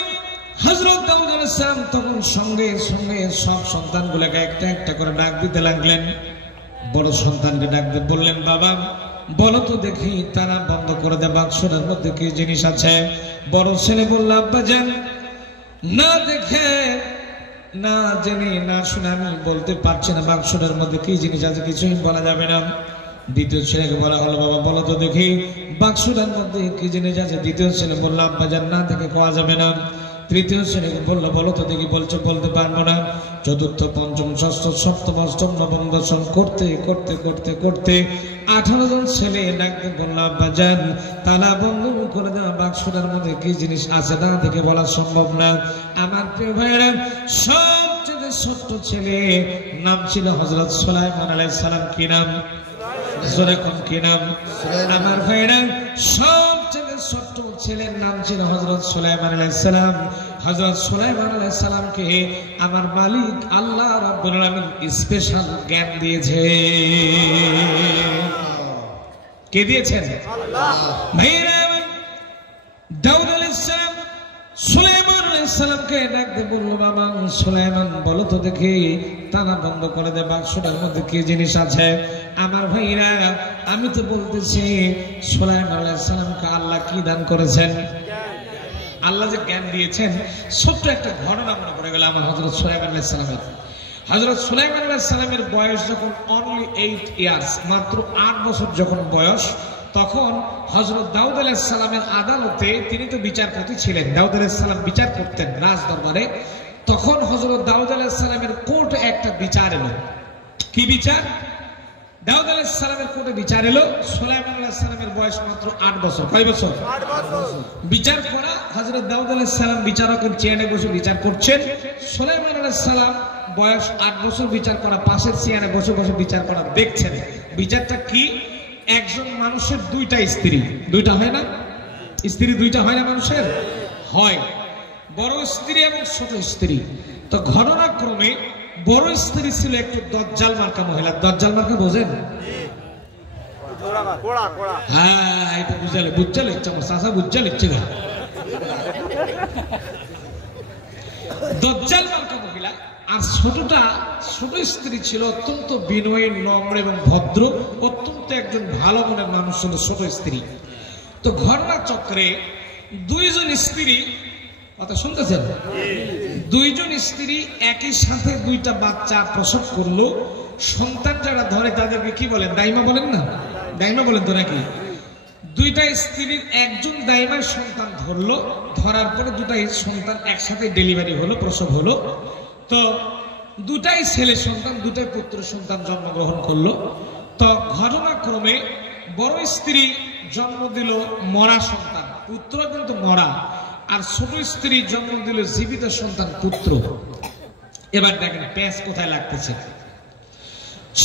হযরত দাউদ আলাইহিস সালাম তখন সঙ্গে সঙ্গে সব সন্তানগুলোকে একটা একটা করে ডাক দিতে লাগলেন। বড় সন্তানকে ডাক দিয়ে বললেন, বাবা বলো তো দেখি তারা বন্ধ করে দেয় বাক্সটার মধ্যে কি জিনিস আছে। বড় ছেলে বলল, আব্বা জান, না দেখে, না জেনে, না শুনে আমি বলতে পারছি না বাক্সটার মধ্যে কি জিনিস আছে, কিছুই বলা যাবে না। দ্বিতীয় ছেলেকে বলা হলো, বাবা বলো তো দেখি বাক্সটার মধ্যে কি জিনিস আছে। দ্বিতীয় ছেলে বলল, আব্বা জান, না দেখে কোয়া যাবে না। তৃতীয় শ্রেণীকে বললো, বলো তো দেখি। বলছে, বলতে পারবো না। চতুর্থ, পঞ্চম, ষষ্ঠ, সপ্তম, অষ্টম, নবম, দশম করতে করতে করতে করতে 18 জন ছেলে ডাকতে বললো, আব্বা জান তালা বন্ধ করে দেওয়া বাক্সটার মধ্যে কি জিনিস আছে না দেখে বলা সম্ভব না। আমার প্রিয় ভাইরা, সবচেয়ে ছোট্ট ছেলে নাম ছিল হযরত সুলাইমান আলাইহিস সালাম। কি নাম? জোরে কোন কি নাম? আমার ভাইরা, সবচেয়ে ছোট্ট ছেলের নাম ছিল হযরত সুলাইমান আলাইহিস সালাম। হযরত সুলাইমান আলাইহিস সালামকে আমার মালিক আল্লাহ রাব্বুল আলামিন স্পেশাল জ্ঞান দিয়েছে। কে দিয়েছেন? আল্লাহ। ভাইরা, দাউদ আলাইহিস সালাম সুলাইমান আলাইহিস সালামকে ডাক দিয়ে বলল, বাবা সুলাইমান বলো তো দেখি তালা বন্ধ করে দে বাক্সটার মধ্যে কি জিনিস আছে। আমার ভাইরা, আমি তো বলতেছি সুলাইমান আলাইহিস সালামকে আল্লাহ কি দান করেছেন? আল্লাহ যে জ্ঞান দিয়েছেন। ছোট্ট একটা ঘটনা মনে পড়ে গেল আমার হযরত সুলাইমান আলাইহিস সালামের। হযরত সুলাইমান আলাইহিস সালামের বয়স যখন অনলি 8 ইয়ার্স, মাত্র 8 বছর যখন বয়স, তখন হযরত দাউদ আলাইহিস সালামের আদালতে, তিনি তো বিচারপতি ছিলেন, দাউদ আলাইহিস সালাম বিচার করতেন রাজ দরবারে। তখন হযরত দাউদ আলাইহিস সালামের কোর্টে একটা বিচার এলো। কি বিচার? দাউদ আলাইহিস সালামের কোর্টে বিচার এলো। সুলাইমান আলাইহিস সালামের বয়স মাত্র 8 বছর। কয় বছর? 8 বছর। বিচার করা, হযরত দাউদ আলাইহিস সালাম বিচারকের চেয়ারে বসে বিচার করছেন। সুলাইমান আলাইহিস সালাম বয়স 8 বছর, বিচার করা পাশের চেয়ারে বসে বসে বিচার করা দেখছেন। বিচারটা কি? একজন মানুষের 2টা স্ত্রী। 2টা হয় না? স্ত্রী 2টা হয় না মানুষের? হয়। বড় স্ত্রী এবং ছোট স্ত্রী। তো ঘটনাক্রমে বড় স্ত্রী ছিল একটু দজ্জাল মার্কা মহিলা। দজ্জাল মার্কা বোঝেন? হ্যাঁ, এটা বুঝালে বুঝালে চাষা বুঝালে ইচ্ছে না। দজ্জাল মার্কা মহিলা। আর ছোট স্ত্রী ছিল অত্যন্ত বিনয়ী, নম্র এবং ভদ্র, অত্যন্ত একজন ভালো মনের মানুষ ছিল ছোট স্ত্রী। তো ঘটনা চক্রে 2 জন স্ত্রী, কথা শুনতেছেন? 2 জন স্ত্রী একই সাথে 2টা বাচ্চা প্রসব করলো। সন্তান যারা ধরে তাদেরকে কি বলেন? দাইমা বলেন না? দাইমা বলেন তো নাকি? 2টা স্ত্রীর একজন দাইমার সন্তান ধরলো। ধরার পরে 2টা সন্তান একসাথে ডেলিভারি হলো, প্রসব হলো। তো 2টাই ছেলে সন্তান, 2টাই পুত্র সন্তান জন্মগ্রহণ করলো। তো ঘটনাক্রমে বড় স্ত্রী জন্ম দিল মরা সন্তান। পুত্র কিন্তু মরা, আর ছোট স্ত্রী জন্ম দিল জীবিত সন্তান পুত্র। এবার দেখেন প্যাঁচ কোথায় লাগতেছে।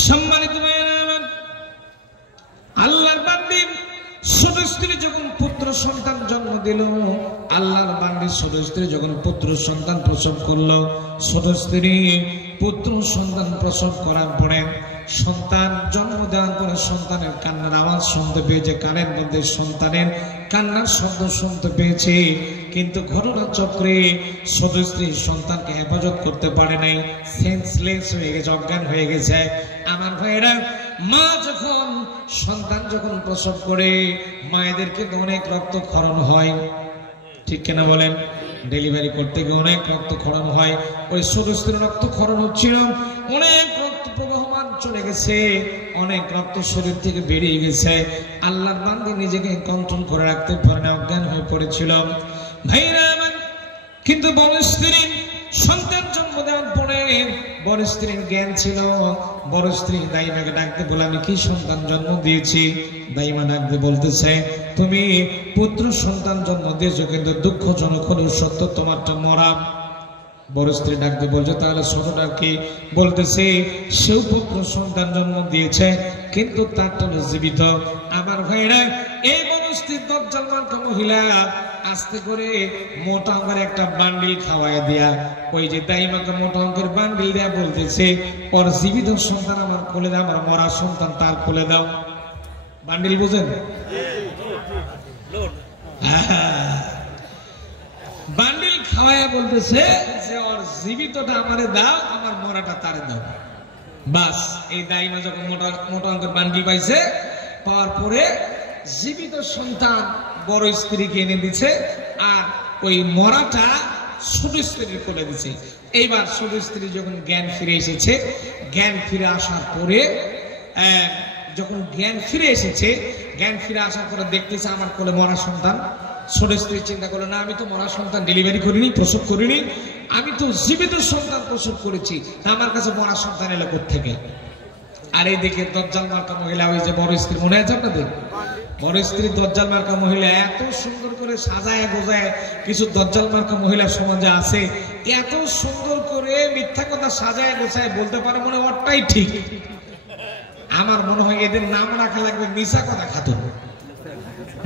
সম্মানিত ভাইয়েরা আমার, আল্লাহর বান্দি ছোট স্ত্রী যখন পুত্র সন্তান জন্ম দিল, আল্লাহর বান্দি ছোট স্ত্রী যখন পুত্র সন্তান প্রসব করলো, ছোট স্ত্রী পুত্র সন্তান প্রসব করার পরে সন্তান জন্ম দেওয়ার পরে সন্তানের কান্নার আওয়াজ শুনতে পেয়েছে, কানের মধ্যে সন্তানের কান্নার শব্দ শুনতে পেয়েছে, কিন্তু ঘটনা চক্রে ছোট স্ত্রী সন্তানকে হেফাজত করতে পারে নাই, সেন্সলেস হয়ে গেছে, অজ্ঞান হয়ে গেছে। আমার ভাইয়েরা, মা যখন সন্তান যখন প্রসব করে, মায়েদের কিন্তু অনেক রক্তক্ষরণ হয়, ঠিক কিনা বলেন? ডেলিভারি করতে গিয়ে অনেক রক্তক্ষরণ হয়। ওই ছোট স্ত্রীর রক্তক্ষরণ হচ্ছিল, অনেক রক্ত প্রবাহমান চলে গেছে, অনেক রক্ত শরীর থেকে বেরিয়ে গেছে। আল্লাহর বান্দী নিজেকে কন্ট্রোল করে রাখতে পারে না, অজ্ঞান হয়ে পড়েছিল। ভাইরা আমার, কিন্তু বড় স্ত্রী সন্তান জন্ম দেওয়ার পরে বড় স্ত্রীর জ্ঞান ছিল। বড় স্ত্রী দাইমাকে ডাকতে বলে, আমি কি সন্তান জন্ম দিয়েছি? দাইমা ডাকতে বলতেছে, তুমি পুত্র সন্তান জন্ম দিয়েছো, কিন্তু দুঃখজনক হলেও সত্য, তোমারটা মরা। বড় স্ত্রী ডাকতে বলছে, তাহলে ছোটটা কি? বলতেছে, সেও পুত্র সন্তান জন্ম দিয়েছে, কিন্তু তারটা জীবিত। আমার ভাইরা, এই বড় স্ত্রীর দজ্জাল মার্কা মহিলা আস্তে করে মোটা অঙ্কের একটা বান্ডিল খাওয়ায় দিয়া, ওই যে দাইমাকে মোটা অঙ্কের বান্ডিল দেয়া বলতেছে, ওর জীবিত সন্তান আমার কোলে দাও, আমার মরা সন্তান তার কোলে দাও। বান্ডিল বুঝেন? বান্ডিল খাওয়ায় বলতেছে যে ওর জীবিতটা আমারে দাও, আমার মরাটা তারে দাও। বাস, এই দাইমা যখন মোটা অঙ্কের বান্ডিল পাইছে, পাওয়ার পরে জীবিত সন্তান বড় স্ত্রীকে এনে দিচ্ছে, আর ওই মরাটা ছোট স্ত্রীর কোলে দিচ্ছে। এইবার ছোট স্ত্রী যখন জ্ঞান ফিরে এসেছে, জ্ঞান ফিরে আসার পরে যখন জ্ঞান ফিরে এসেছে, জ্ঞান ফিরে আসার পরে দেখতেছে আমার কোলে মরা সন্তান। ছোট স্ত্রী চিন্তা করলো, না, আমি তো মরা সন্তান ডেলিভারি করিনি, প্রসব করিনি, আমি তো জীবিত সন্তান প্রসব করেছি, আমার কাছে মরা সন্তান এলো কোত্থেকে? আর এই দিকে দজ্জাল মার্কা মহিলা, ওই যে বড় স্ত্রী, মনে আছে আপনাদের? বড় স্ত্রী দজ্জাল মার্কা মহিলা এত সুন্দর করে সাজায় গোজায়, কিছু দজ্জাল মার্কা মহিলা সমাজে আছে, এত সুন্দর করে মিথ্যা কথা সাজায় গোছায় বলতে পারে, মনে ওরটাই ঠিক। আমার মনে হয় এদের নাম রাখা লাগবে মিশা কথা খাতুন,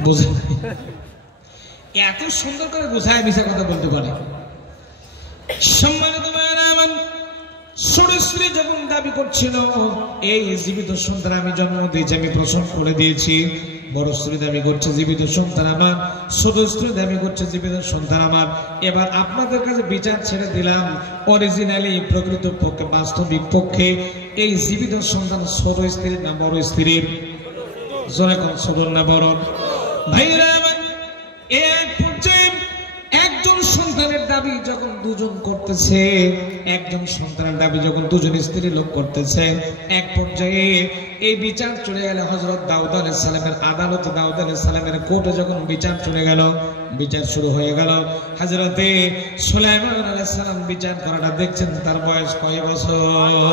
বুঝলেন? এত সুন্দর করে গোছায় মিশা কথা বলতে পারে। সম্মানিত ভাইয়েরা আমার, ছোট স্ত্রী যখন দাবি করছিল, এই জীবিত সন্তান আমি জন্ম দিয়েছি, আমি প্রসব করে দিয়েছি, বড় স্ত্রী দাবি করছে জীবিত সন্তান আমার, ছোট স্ত্রী দাবি করছে জীবিত সন্তান আমার। এবার আপনাদের কাছে বিচার ছেড়ে দিলাম, অরিজিনালি প্রকৃত পক্ষে বাস্তবিক পক্ষে এই জীবিত সন্তান ছোট স্ত্রীর না বড় স্ত্রীর? জোরে কোন ছোট না বড়? ভাইরা আমার, এক পর্যায়ে একজন সন্তানের দাবি যখন দুজন করতেছে, একজন সন্তানের দাবি যখন দুজন স্ত্রী লোক করতেছে, এক পর্যায়ে এই বিচার চলে গেল হযরত দাউদ আলাইহিস সালামের আদালতে, দাউদ আলাইহিস সালামের কোর্টে যখন বিচার চলে গেল, বিচার শুরু হয়ে গেল। হযরতে সুলাইমান আলাইহিস সালাম বিচার করাটা দেখছেন, তার বয়স কয় বছর?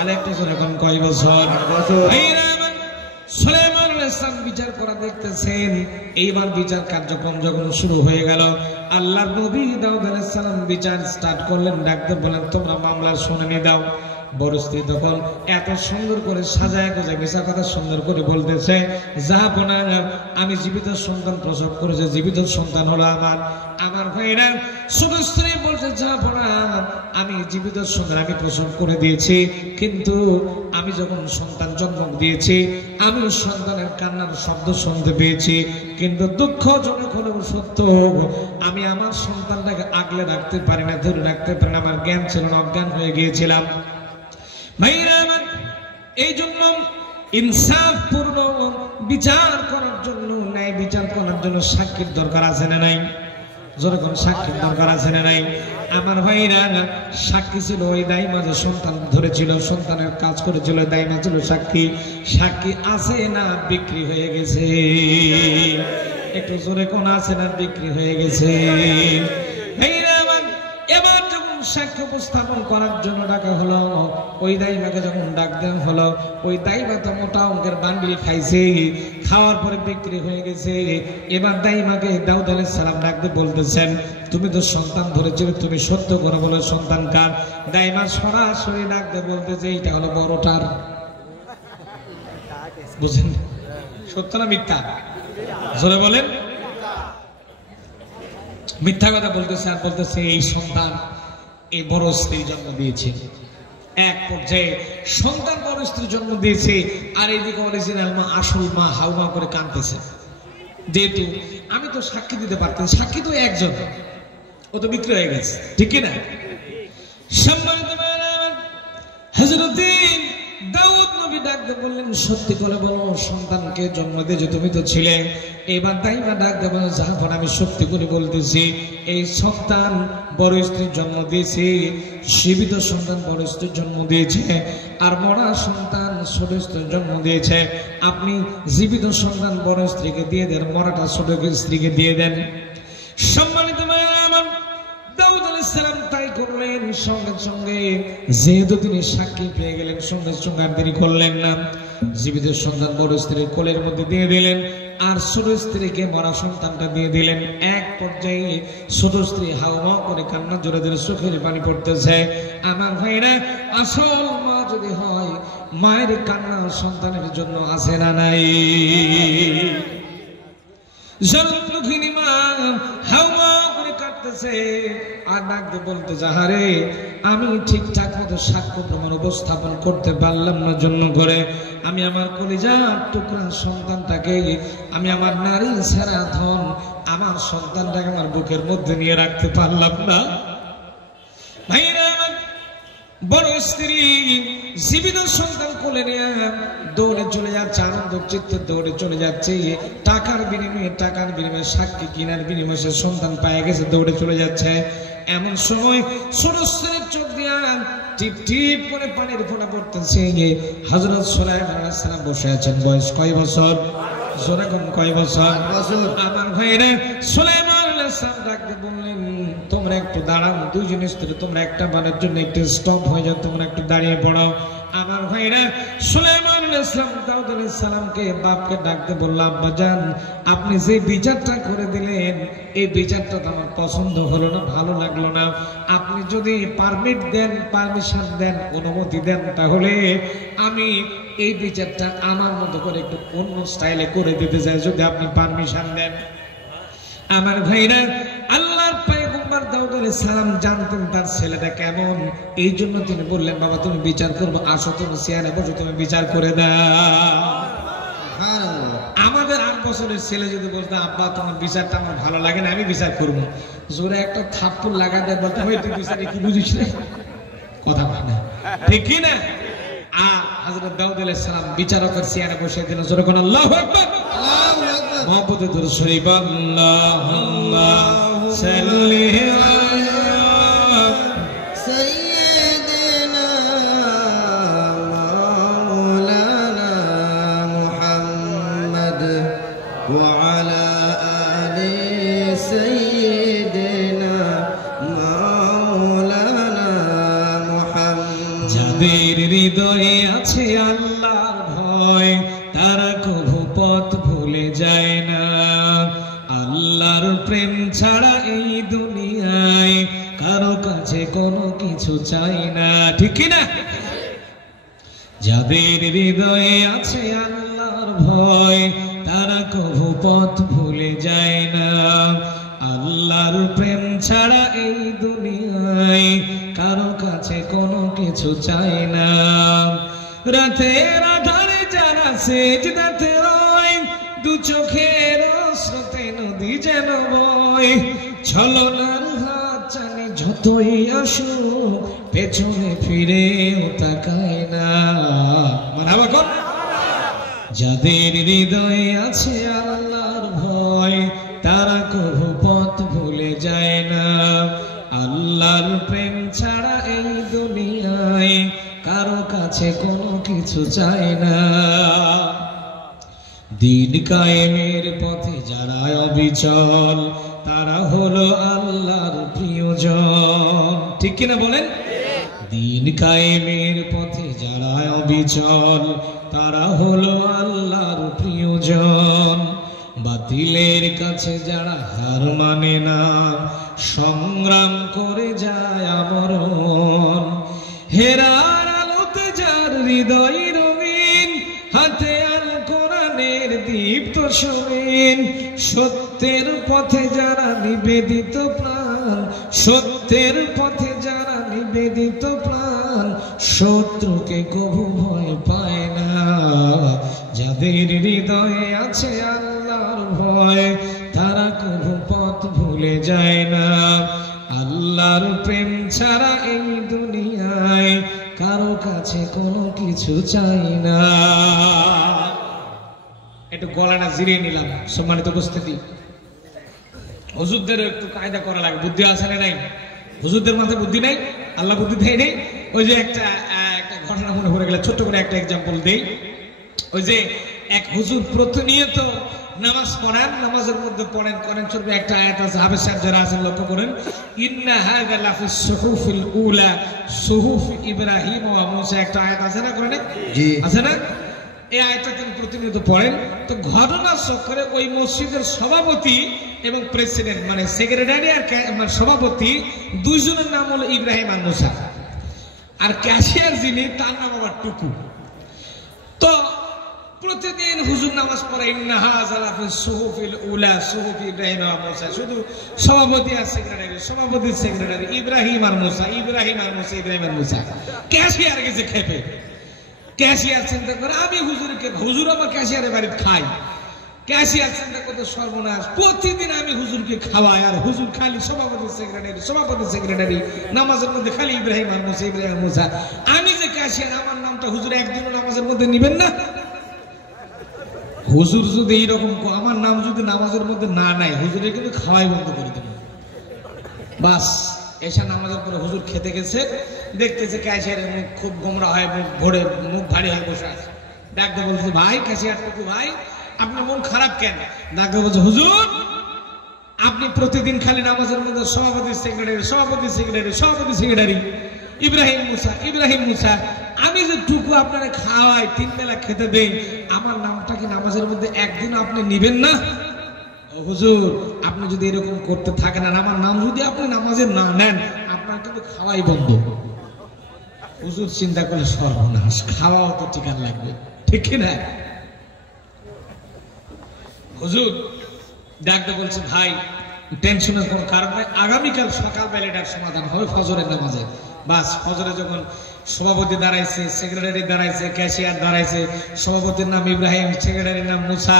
আরেকটু জোরে কোন কয় বছর? সুলাইমান আলাইহিস সালাম বিচার করা দেখতেছেন। এইবার বিচার কার্যক্রম যখন শুরু হয়ে গেল, আল্লাহর নবী দাউদ আলাইহিস সালাম বিচার স্টার্ট করলেন, ডাকতে বলেন, তোমরা মামলার শুনানি দাও। বড় স্ত্রী তখন এত সুন্দর করে সাজায় গোজায় মিশা কথা সুন্দর করে বলতেছে, জাহাপনা, আমি জীবিত সন্তান প্রসব করেছি, জীবিত সন্তান হলো আমার। আমার ভাইরা, ছোট স্ত্রী বলছে, জাহাপনা, আমি জীবিত সন্তান আমি প্রসব করে দিয়েছি, কিন্তু আমি যখন সন্তান জন্ম দিয়েছি, আমি সন্তানের কান্নার শব্দ শুনতে পেয়েছি, কিন্তু দুঃখজনক হলেও সত্য, আমি আমার সন্তানটাকে আগলে রাখতে পারি না, ধরে রাখতে পারি না, আমার জ্ঞান ছিল না, অজ্ঞান হয়ে গিয়েছিলাম। ভাইরা আমার, এই জন্য ইনসাফপূর্ণ বিচার করার জন্য, ন্যায় বিচার করার জন্য সাক্ষীর দরকার আছে না নাই? যেরকম সাক্ষীর দরকার আছে না নাই? আমার ভাইরা, সাক্ষী ছিল ওই দাইমা যে সন্তান ধরেছিল, সন্তানের কাজ করেছিল, দাইমা ছিল সাক্ষী। সাক্ষী আছে না বিক্রি হয়ে গেছে? একটু জোরে কোন আছে না বিক্রি হয়ে গেছে? ভাইরা আমার, এবার যখন সাক্ষ্য উপস্থাপন করার জন্য ডাকা হলো, ওই দাইমাকে যখন ডাক দেওয়া হলো, ওই দাইমা তো মোটা অঙ্কের বান্ডিল খাইছে, খাওয়ার পরে বিক্রি হয়ে গেছে। এবার দাইমাকে দাউদ আলাইহিস সালাম ডাকতে বলতেছেন, তুমি তো সন্তান ধরেছিলে, তুমি সত্য করে বলো সন্তান কার? দাইমা সরাসরি ডাকতে বলতেছে, এইটা হলো বড়টার। বুঝেন সত্য না মিথ্যা? জোরে বলেন। মিথ্যা কথা বলতেছে আর বলতেছে এই সন্তান এই বড় স্ত্রী জন্ম দিয়েছে। এক পর্যায়ে সন্তান বড় স্ত্রী জন্ম দিয়েছে, আর এইদিকে অরিজিনাল মা আসল মা হাউমা করে কাঁদতেছে। যেহেতু আমি তো সাক্ষী দিতে পারতাম, সাক্ষী তো একজন, ও তো বিক্রি হয়ে গেছে, ঠিক কিনা? সম্মানিত হযরত দাউদ নবী ডাকতে বললেন, সত্যি করে বলো সন্তানকে জন্ম দিয়েছো তুমি তো ছিলে। এবার দাইমা ডাকতে বললেন, জাফর আমি সত্যি করে বলতেছি, এই সন্তান বড় স্ত্রীর জন্ম দিয়েছে, জীবিত সন্তান বড় স্ত্রীর জন্ম দিয়েছে, আর মরা সন্তান ছোট স্ত্রীর জন্ম দিয়েছে। আপনি জীবিত সন্তান বড় স্ত্রীকে দিয়ে দেন, মরাটা ছোট স্ত্রীকে দিয়ে দেন। সম্মানিত মায়েরা আমার, দাউদ আলাইহিস সালাম তাই করলেন। সঙ্গে সঙ্গে যেহেতু তিনি সাক্ষী পেয়ে গেলেন, সঙ্গে সঙ্গে আর দেরি করলেন না, জীবিত সন্তান বড় স্ত্রীর কোলের মধ্যে দিয়ে দিলেন, আর ছোট স্ত্রীকে মরা সন্তানটা দিয়ে দিলেন। এক পর্যায়ে ছোট স্ত্রী হাওয়া করে কান্না জোরে জোরে চোখের পানি পড়তেছে। আমার ভাইরা, আসল মা যদি হয়, মায়ের কান্না সন্তানের জন্য আছে না নাই? জন্মদুঃখিনী মা হাওয়া করে কাঁদতেছে আর ডাকতে বলতে, যাহারে আমি ঠিকঠাক মতো সাক্ষ্য প্রমাণ উপস্থাপন করতে পারলাম না জন্য করে আমি আমার কলিজার টুকরা সন্তানটাকে, আমি আমার নারী ছেঁড়া ধন আমার সন্তানটাকে আমার বুকের মধ্যে নিয়ে রাখতে পারলাম না। ভাইরা, বড় স্ত্রী জীবিত সন্তান কোলে নিয়ে দৌড়ে চলে যাচ্ছে, আনন্দ চিত্তে দৌড়ে চলে যাচ্ছে। টাকার বিনিময়ে সাক্ষী কিনার বিনিময়ে সে সন্তান পায়ে গেছে, দৌড়ে চলে যাচ্ছে। এমন সময় ছোট স্ত্রীর চোখ দিয়া টিপ টিপ করে পানির ফোঁটা পড়তেছে। হযরত সুলাইমান আলাইহিস সালাম বসে আছেন। বয়স কয় বছর? জোরে কোন কয় বছর? আমার ভাইরা, সুলাইমান আলাইহিস সালাম ডাকতে বললেন, তোমরা একটু দাঁড়াও, দুইজন স্ত্রী তোমরা একটা বারের জন্য একটু স্টপ হয়ে যাও, তোমরা একটু দাঁড়িয়ে পড়ো। আমার ভাইরা, সুলাইমান আলাইহিস সালাম দাউদ আলাইহিস সালামকে বাপকে ডাকতে বলল, আব্বা জান, আপনি যে বিচারটা করে দিলেন এই বিচারটা তো আমার পছন্দ হলো না, ভালো লাগলো না। আপনি যদি পারমিট দেন, পারমিশন দেন, অনুমতি দেন, তাহলে আমি এই বিচারটা আমার মতো করে একটু অন্য স্টাইলে করে দিতে চাই, যদি আপনি পারমিশন দেন। আমার ভাইরা, আল্লাহর পয়গম্বর দাউদ আলাইহিস সালাম জানতেন তার ছেলেটা কেমন, এই জন্য তিনি বললেন, বাবা তুমি বিচার করবো, আসো তুমি চেয়ারে বসো, তুমি বিচার করে দাও। আমাদের 8 বছরের ছেলে যদি বলতো, আব্বা তোমার বিচারটা আমার ভালো লাগে না, আমি বিচার করবো, জোরে একটা থাপ্পড় লাগা দেয়, বলতে হয় তুই বিচারে কি বুঝিস না, কথা বলে না, ঠিক কি না? আর হযরত দাউদ আলাইহিস সালাম বিচারকের চেয়ারে বসে দিলেন। জোরে কোন আল্লাহু আকবার। محبت در شریف اللهم صل على سيدنا مولانا محمد وعلى آل سيدنا مولانا محمد যাদের হৃদয়ে আছে আল্লাহর ভয়, তারা কভু পথ ভুলে যায় না। আল্লাহর প্রেম ছাড়া এই দুনিয়ায় কারো কাছে কোনো কিছু চাই না, ঠিক কি না? যাদের হৃদয়ে আছে আল্লাহর ভয়, তারা কভু পথ ভুলে যায় না। আল্লাহর প্রেম ছাড়া এই দুনিয়ায় কারো কাছে কোনো কিছু চাই না। রাতের আধারে যারা সেজদাতে রয়, দু চোখের স্রোতে নদী যেন বয়, ছলনার হাত চালে যতই আসুক পেছনে ফিরেও তাকায় না। মারহাবা কর। যাদের হৃদয়ে আছে আল্লাহর ভয়, তারা কভু পথ ভুলে যায় না। আল্লাহর প্রেম ছাড়া এই দুনিয়ায় কারো কাছে কোনো কিছু চায় না। দিন কায়েমের পথে যারা অবিচল, তারা হলো আল্লাহর প্রিয়জন। ঠিক কিনা বলেন? দিন কায়েমের পথে যারা অবিচল তারা হলো আল্লাহর প্রিয়জন। বাতিলের কাছে যারা হার মানে না সংগ্রাম করে যায় আমরণ। হেরার আলোতে যার হৃদয় রঙিন হাতে আল কোরআনের দীপ্ত সমীন। সত্যের পথে যারা নিবেদিত প্রাণ, সত্যের পথে যারা নিবেদিত প্রাণ শত্রুকে কভু ভয় পায় না। যাদের হৃদয়ে আছে আল্লাহর ভয় তারা কভু পথ ভুলে যায় না। আল্লাহর প্রেম ছাড়া এই দুনিয়ায় কারো কাছে কোনো কিছু চাই না। একটু গলাটা জিরিয়ে নিলাম। সম্মানিত উপস্থিতি, হুজুরদের একটু কায়দা করা লাগে। বুদ্ধি আছে না নাই? হুজুরদের মাথায় বুদ্ধি নাই, আল্লাহ বুদ্ধি দেয় নেই। ওই যে একটা ঘটনা মনে পড়ে গেলে ছোট্ট করে একটা এক্সাম্পল দেই। ওই যে এক হুজুর প্রতিনিয়ত নামাজ পড়েন, নামাজের মধ্যে পড়েন কোরআন শরীফে একটা আয়াত আছে, হাফেজ সাহেব যারা আছেন লক্ষ্য করেন, ইন্না হাযা লাফিস সুহুফিল উলা সুহুফ ইব্রাহিম ওয়া মূসা, একটা আয়াত আছে না কোরআনে? জি আছে না? এই আয়াতটা তিনি প্রতিনিয়ত পড়েন। তো ঘটনা চক্রে ওই মসজিদের সভাপতি এবং প্রেসিডেন্ট মানে সেক্রেটারি আর মানে সভাপতি দুইজনের নাম হলো ইব্রাহিম আর মূসা। আর ক্যাশিয়ার যিনি তার নাম আবার টুকু। তো প্রতিদিন হুজুর নামাজ পড়ে ইন্না হাযা লাফিস সুহুফিল উলা সুহুফ ইব্রাহিম ওয়া মূসা, শুধু সভাপতি আর সেক্রেটারি, সভাপতি সেক্রেটারি, ইব্রাহিম আর মূসা, ইব্রাহিম আর মূসা, ইব্রাহিম আর মূসা। ক্যাশিয়ার গেছে খেপে। ক্যাশিয়ার চিন্তা করে আমি হুজুরকে, হুজুর আমার ক্যাশিয়ারের বাড়িতে খাই। ক্যাশিয়ার চিন্তা করতে সর্বনাশ, প্রতিদিন আমি হুজুরকে খাওয়াই আর হুজুর খালি সভাপতি সেক্রেটারি, সভাপতি সেক্রেটারি, নামাজের মধ্যে খালি ইব্রাহিম আর মূসা, ইব্রাহিম আর মূসা। আমি যে ক্যাশিয়ার, আমার নামটা হুজুর একদিনও নামাজের মধ্যে নিবেন না? হুজুর যদি এইরকম আমার নাম যদি নামাজের মধ্যে না নেয়, হুজুরে কিন্তু খাওয়াই বন্ধ করে দেবে। বাস এসা নামাজের পরে হুজুর খেতে গেছে, দেখতেছে ক্যাশিয়ারের মুখ খুব গোমরা হয়, মুখ ভরে, মুখ ভারী হয়ে বসে আছে। ডাক্তার বলছে, ভাই ক্যাশিয়ার টুকু ভাই আপনার মন খারাপ কেন? ডাক্তার বলছে, হুজুর আপনি প্রতিদিন খালি নামাজের মধ্যে সভাপতি সেক্রেটারি, সভাপতি সেক্রেটারি, সভাপতি সেক্রেটারি, ইব্রাহিম মূসা, ইব্রাহিম মূসা। আমি যে টুকু আপনারা খাওয়াই, 3 বেলা খেতে দেই, আমার নামটা কি নামাজের মধ্যে একদিন আপনি নিবেন না? হুজুর আপনি যদি এরকম করতে থাকেন আর আমার নাম যদি আপনি নামাজে না নেন, আপনার কিন্তু খাওয়াই বন্ধ। হুজুর চিন্তা করে সর্বনাশ, খাওয়াও তো ঠিকান লাগবে, ঠিক কিনা? হুজুর ডাক্তার বলছে, ভাই টেনশনের কোনো কারণ নাই, আগামীকাল সকালবেলা এটার সমাধান হবে ফজরের নামাজে। বাস ফজরে যখন সভাপতি দাঁড়াইছে, সেক্রেটারি দাঁড়াইছে, ক্যাশিয়ার দাঁড়াইছে, সভাপতির নাম ইব্রাহিম, সেক্রেটারির নাম মূসা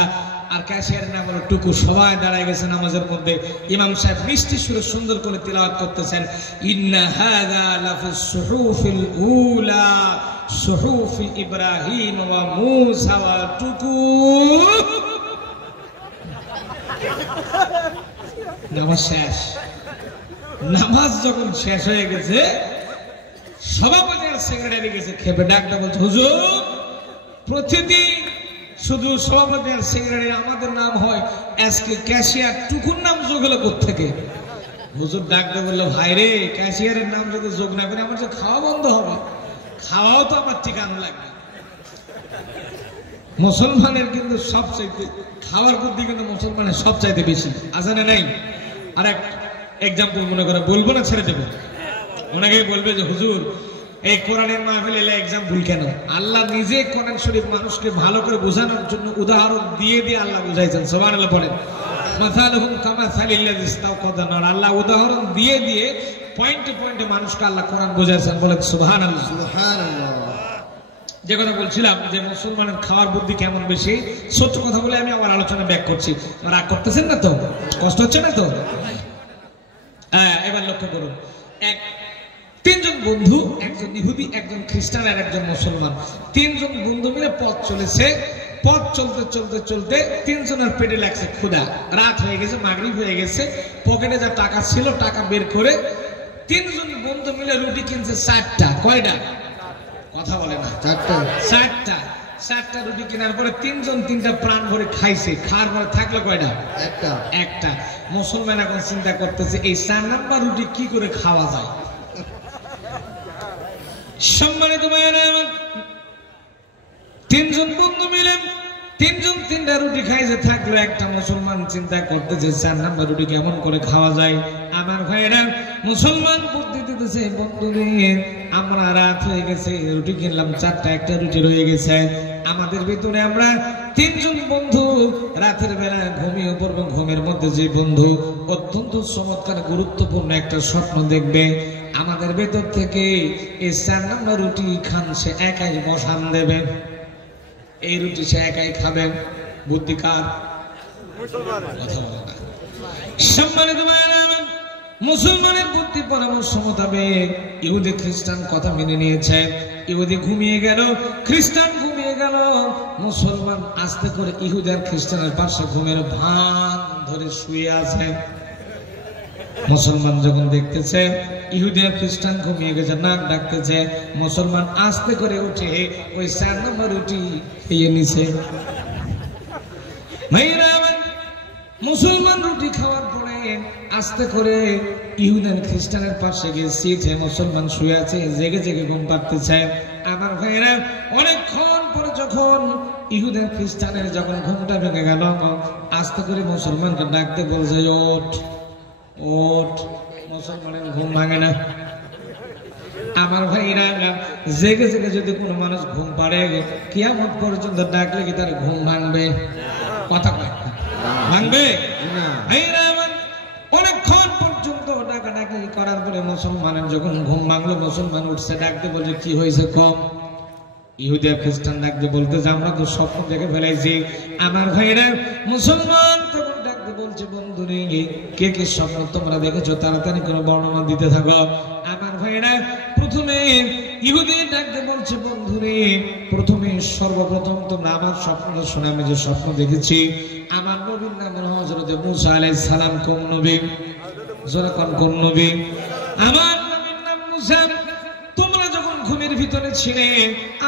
আর ক্যাশিয়ারের নাম হলো টুকু, সবাই দাঁড়ায় গেছে নামাজের মধ্যে। ইমাম সাহেব মিষ্টি সুরে সুন্দর করে তিলাওয়াত করতেছেন, ইন্না হাযা লাফিস সুহুফিল উলা সুহুফি ইব্রাহিম ওয়া মূসা ওয়া টুকু। নামাজ শেষ। নামাজ যখন শেষ হয়ে গেছে, সভাপতি আর সেক্রেটারি গেছে খেপে। ডাক্তার বলছে, হুজুর প্রতিদিন শুধু সভাপতি আর সেক্রেটারি আমাদের নাম হয়, আজকে ক্যাশিয়ার টুকুর নাম যোগ হলো কোত্থেকে? হুজুর ডাক্তার বললো, ভাই রে ক্যাশিয়ারের নাম যদি যোগ না করে আমার যে খাওয়া বন্ধ হবে, খাওয়াও তো আমার ঠিকানা লাগবে। মুসলমানের কিন্তু সবচাইতে খাওয়ার বুদ্ধি কিন্তু মুসলমানের সবচাইতে বেশি, আছে না নাই? আর এক এক্সাম্পল মনে করে বলবো না, ছেড়ে দেবো। ওনাকে বলবে যে হুজুর এই কোরআনের মাহফিল এলে এক্সাম্পল কেন? আল্লাহ নিজে কোরআন শরীফ মানুষকে ভালো করে বোঝানোর জন্য উদাহরণ দিয়ে দিয়ে আল্লাহ বুঝাইছেন। সুবহানাল্লাহ বলেন। মাসালুহুম কামাসালিল্লাযী ইসতাওকাদা নার, আল্লাহ উদাহরণ দিয়ে দিয়ে পয়েন্টে পয়েন্টে মানুষকে আল্লাহ কোরআন বোঝাইছেন। বলেন সুবহানাল্লাহ। সুবহানাল্লাহ। যে কথা বলছিলাম যে মুসলমানের খাওয়ার বুদ্ধি কেমন বেশি, ছোট্ট কথা বলে আমি আমার আলোচনা ব্যাক করছি। রাগ করতেছেন না তো? কষ্ট হচ্ছে না তো? হ্যাঁ, এবার লক্ষ্য করুন, তিনজন বন্ধু, একজন ইহুদি, একজন খ্রিস্টান আর একজন মুসলমান, তিনজন বন্ধু মিলে পথ চলেছে। পথ চলতে চলতে চলতে তিনজনের পেটে লাগছে ক্ষুধা। রাত হয়ে গেছে, মাগরিব হয়ে গেছে। পকেটে যা টাকা ছিল টাকা বের করে তিনজন বন্ধু মিলে রুটি কিনছে 4টা। কয়টা? কথা বলে না। 4টা রুটি কেনার পরে তিনজন 3টা প্রাণ ভরে খাইছে। খাওয়ার পরে থাকলো কয়টা? একটা। মুসলমান এখন চিন্তা করতেছে এই 4 নাম্বার রুটি কি করে খাওয়া যায়। সম্মানিত ভাইয়েরা আমার, তিনজন বন্ধু মিলে তিনজন তিনটা রুটি খাইতে থাকলো। একটা মুসলমান চিন্তা করতেছে 4 নাম্বার রুটি কেমন করে খাওয়া যায়। আমার ভাইয়েরা মুসলমান বুদ্ধি দিতেছে, বন্ধু আমরা রাত হয়ে গেছে, রুটি কিনলাম 4টা, একটা রুটি রয়ে গেছে। আমাদের ভিতরে আমরা তিনজন বন্ধু রাতের বেলা ঘুমিয়ে পড়বো। ঘুমের মধ্যে যে বন্ধু অত্যন্ত চমৎকার গুরুত্বপূর্ণ একটা স্বপ্ন দেখবে, আমাদের ভেতর থেকে এই 4 নাম্বার রুটি খান সে একাই বসান দেবে। এই রুটি সে একাই খাবেন। বুদ্ধি কার? সম্মানিত মুসলমানের বুদ্ধি পরামর্শ মোতাবেক ইহুদি খ্রিস্টান কথা মেনে নিয়েছে। ইহুদি ঘুমিয়ে গেল, খ্রিস্টান ঘুমিয়ে গেল। মুসলমান আস্তে করে ইহুদি আর খ্রিস্টানের পাশে ঘুমের ভান ধরে শুয়ে আছে। মুসলমান যখন দেখতেছে ইহুদি আর খ্রিস্টান ঘুমিয়ে গেছে, নাক ডাকতেছে, মুসলমান আস্তে করে উঠে ওই 4 নম্বর রুটি খেয়ে নিছে। মুসলমান রুটি খাওয়ার পরে আস্তে করে ইহুদি আর খ্রিস্টানের পাশে গিয়ে সিটে মুসলমান শুয়ে আছে, জেগে জেগে ঘুম পাড়তেছে। আমার ভাইয়েরা অনেকক্ষণ পরে যখন ইহুদি আর খ্রিস্টানের যখন ঘুমটা ভেঙে গেল, আস্তে করে মুসলমানকে ডাকতে বলছে, ওঠ ওঠ। মুসলমানের ঘুম ভাঙে না। আমার ভাইরা জেগে জেগে যদি কোনো মানুষ ঘুম পাড়ে, কিয়ামত পর্যন্ত ডাকলে কি তার ঘুম ভাঙবে? কথা কয় ভাঙবে না। অনেকক্ষণ পর্যন্ত ডাকাডাকি করার পরে মুসলমানের যখন ঘুম ভাঙলো, মুসলমান উঠছে, ডাকতে বলছে, কি হয়েছে কম? ইহুদি আর খ্রিস্টান ডাকতে বলতে যে আমরা তো স্বপ্ন দেখে ফেলাইছি। আমার ভাইরা মুসলমান তখন ডাকতে বলছে, বন্ধু রে কে কে স্বপ্ন তোমরা দেখেছো তাড়াতাড়ি করে বর্ণনা দিতে থাকো। আমার ভাইরা প্রথমে ইহুদি ডাকতে বলছে, বন্ধু রে প্রথমে সর্বপ্রথম তোমরা আমার স্বপ্নটা শোনো। আমি যে স্বপ্ন দেখেছি, আমার নবীর নাম হলো হযরত মূসা আলাইহিস সালাম। কোন নবী? যারা কোন নবী? আমার নবীর নাম মূসা। তোমরা যখন ঘুমের ভিতরে ছিলে,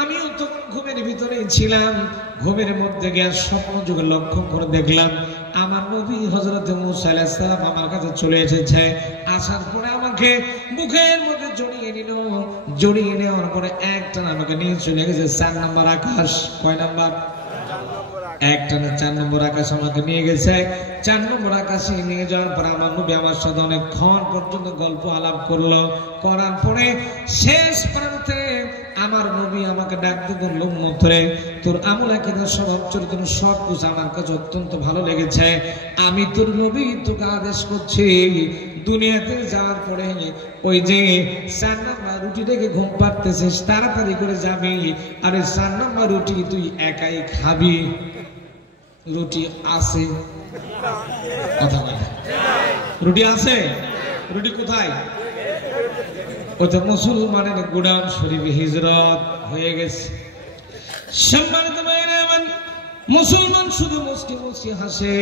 আমিও তো ঘুমের ভিতরে ছিলাম। ঘুমের মধ্যে গিয়ে স্বপ্ন যুগে লক্ষ্য করে দেখলাম আমার নবী হযরত মূসা আলাইহিস সালাম আমার কাছে চলে এসেছে। আসার পরে আমাকে বুকের মধ্যে জড়িয়ে নিল। জড়িয়ে নেওয়ার পরে একটানা আমাকে নিয়ে চলে গেছে 4 নম্বর আকাশ। কয় নাম্বার? একটানা 4 নম্বর আকাশ আমাকে নিয়ে গেছে। 4 নম্বর আকাশে নিয়ে যাওয়ার পর আমার নবী আমার সাথে অনেকক্ষণ পর্যন্ত গল্প আলাপ করলো। করার পরে শেষ প্রান্তে আমার নবী আমাকে ডাকতে বলল, মুত্রে তোর আমল আকীদা স্বভাব চরিত্র সব কিছু আমার কাছে অত্যন্ত ভালো লেগেছে। আমি তোর নবী তোকে আদেশ করছি, দুনিয়াতে যাওয়ার পরে ওই যে 4 নম্বর রুটি থেকে ঘুম পাড়তেছিস, তাড়াতাড়ি করে যাবি। আর ওই 4 নম্বর রুটি তুই একাই খাবি। রুটি আছে? কথা বলে রুটি আছে? রুটি কোথায়? ওই তো মুসলমানের গোডাউন শরীফে হিজরত হয়ে গেছে। সম্মানিত ভাইরা আমার, মুসলমান শুধু মুস্কি মুস্কি হাসে।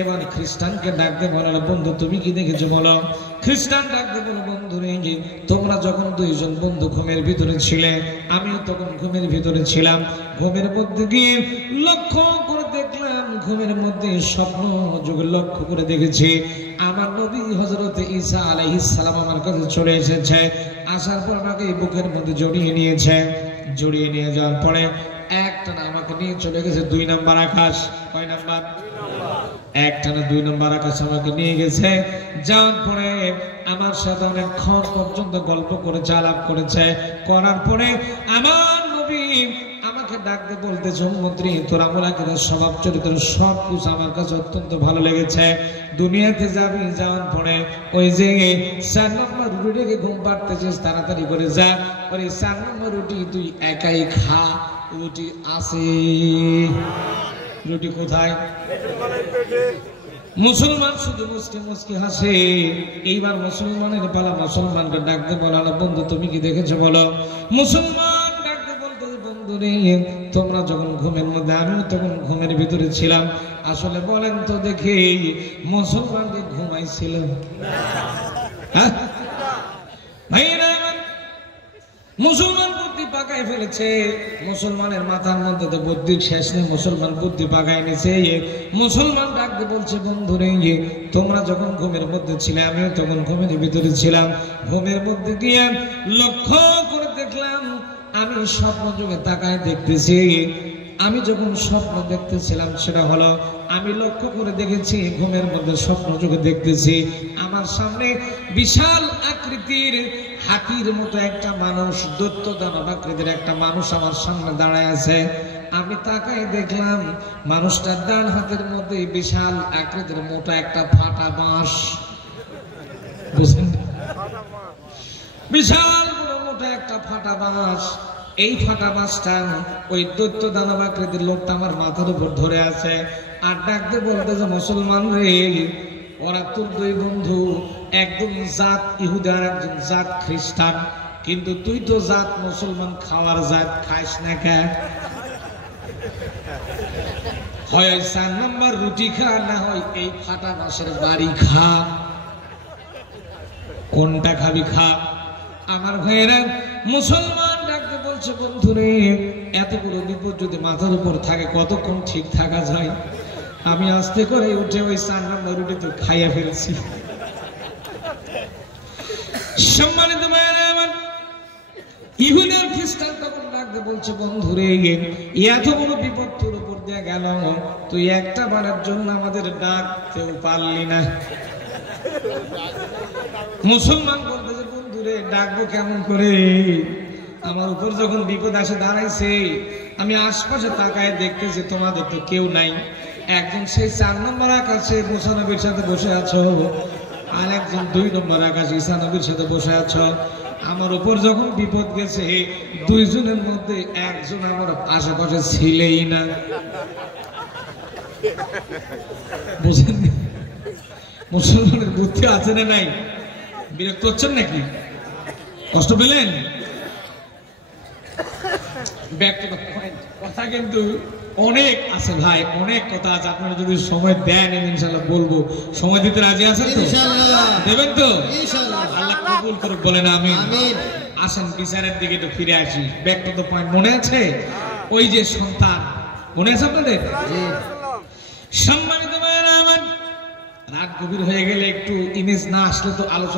এবার খ্রিস্টানকে ডাকতে বলল, বন্ধু তুমি কি দেখেছো বলো। খ্রিস্টান ডাকতে বলল, বন্ধু রে তোমরা যখন 2 জন বন্ধু ঘুমের ভিতরে ছিলে, আমিও তখন ঘুমের ভিতরে ছিলাম। ঘুমের মধ্যে গিয়ে লক্ষ্য করে দেখলাম, ঘুমের মধ্যে স্বপ্ন যুগে লক্ষ্য করে দেখেছি আমার নবী হযরত ঈসা আলাইহিস সালাম আমার কাছে চলে এসেছে। আসার পর আমাকে বুকের মধ্যে জড়িয়ে নিয়েছে। জড়িয়ে নিয়ে যাওয়ার পরে একটানা আমাকে নিয়ে চলে গেছে 2 নম্বর আকাশ। কয় নাম্বার? একটানা 2 নম্বর আকাশ আমাকে নিয়ে গেছে। যাওয়ার পরে আমার সাথে অনেকক্ষণ পর্যন্ত গল্প করেছে, আলাপ করেছে। করার পরে আমার নবী আমাকে ডাকতে বলতেছে, উম্মতরে তোর আমল আকীদা স্বভাব চরিত্র সব কিছু আমার কাছে অত্যন্ত ভালো লেগেছে। দুনিয়াতে যাবি, যাওয়ার পরে ওই যে 4 নম্বর রুটি থেকে ঘুম পাড়তেছিস, তাড়াতাড়ি করে যা। ওই 4 নম্বর রুটি তুই একাই খা। রুটি আছে? রুটি কোথায়? মুসলমান শুধু মুস্কি মুস্কি হাসে। এইবার মুসলমানের পালা। মুসলমানকে ডাকতে বলা, বন্ধু তুমি কি দেখেছো বলো। মুসলমান ডাকতে বলতে, বন্ধু রে তোমরা যখন ঘুমের মধ্যে, আমিও তখন ঘুমের ভিতরে ছিলাম। আসলে বলেন তো দেখি মুসলমানকে ঘুমাইছিল? হ্যাঁ ভাইরা, মুসলমান বুদ্ধি পাকায় ফেলেছে। মুসলমানের মাথার মধ্যে তো বুদ্ধির শেষ নেই। মুসলমান বুদ্ধি পাকায় নিছে। মুসলমান ডাক ডাকতে বলছে, বন্ধুরে তোমরা যখন ঘুমের মধ্যে ছিলে আমিও তখন ঘুমের ভিতরে ছিলাম। ঘুমের মধ্যে গিয়ে লক্ষ্য করে দেখলাম, আমি স্বপ্ন যুগে তাকায় দেখতেছি। আমি যখন স্বপ্ন দেখতেছিলাম সেটা হলো, আমি লক্ষ্য করে দেখেছি ঘুমের মধ্যে স্বপ্ন যুগে দেখতেছি আমার সামনে বিশাল আকৃতির হাতির মতো একটা মানুষ, দৈত্য দানব আকৃতির একটা মানুষ আমার সামনে দাঁড়ায় আছে। আমি তাকাই দেখলাম মানুষটার ডান হাতের মধ্যে বিশাল আকৃতির মোটা একটা ফাটা বাঁশ, বুঝলেন, বিশাল মোটা একটা ফাটা বাঁশ। এই ফাটা বাঁশটা ওই দৈত্য দানব আকৃতির লোকটা আমার মাথার উপর ধরে আছে আর ডাকতে বলতে যে, মুসলমান রে, ওরা তোর দুই বন্ধু, একজন জাত ইহুদি আর একজন জাত খ্রিস্টান, কিন্তু তুই তো জাত মুসলমান, খাওয়ার জাত, খাইস না কে? হয় 4 নম্বর রুটি খা, না হয় এই ফাটা বাঁশের বাড়ি খা, কোনটা খাবি খা। আমার ভাইয়েরা মুসলমান ডাকতে বলছে, বন্ধুরে এত বড় বিপদ যদি মাথার উপর থাকে কতক্ষণ ঠিক থাকা যায়? আমি আস্তে করে উঠে ওই 4 নম্বর রুটি তো খাইয়া ফেলছি। সম্মানিত ভাইয়েরা আমার, ইহুদি আর খ্রিস্টান তখন ডাকতে বলছে, বন্ধুরে এত বড় বিপদ তোর উপর দিয়ে গেল, তুই একটা বারের জন্য আমাদের ডাকতেও পারলি না। মুসলমান বলতেছে, বন্ধুরে ডাকবো কেমন করে? আমার উপর যখন বিপদ আসে দাঁড়াইছে, আমি আশপাশে তাকায় দেখতেছি তোমাদের তো কেউ নাই। একজন সেই 4 নম্বর আকাশে মুসা নবীর সাথে বসে আছো, আর একজন 2 নম্বর আকাশে ঈসা নবীর সাথে বসে আছো। আমার উপর যখন বিপদ গেছে, দুইজনের মধ্যে একজন আমার আশেপাশে ছিলেই না। বুঝেন, মুসলমানের বুদ্ধি আছে না নাই? বিরক্ত হচ্ছেন নাকি? কষ্ট পেলেন? কথা কিন্তু অনেক আছে ভাই, অনেক কথা আছে। আপনারা যদি সময় দেন ইনশাআল্লাহ বলবো। সময় দিতে রাজি আছেন তো? দেবেন তো? আল্লাহ কবুল করুক, বলেন আমিন। আসেন বিচারের দিকে একটু ফিরে আসি। Back to the point. মনে আছে ওই যে সন্তান, মনে আছে আপনাদের? সম্মানিত ভাইয়েরা আমার, রাত গভীর হয়ে গেলে একটু ইমেজ না আসলে তো আলোচনা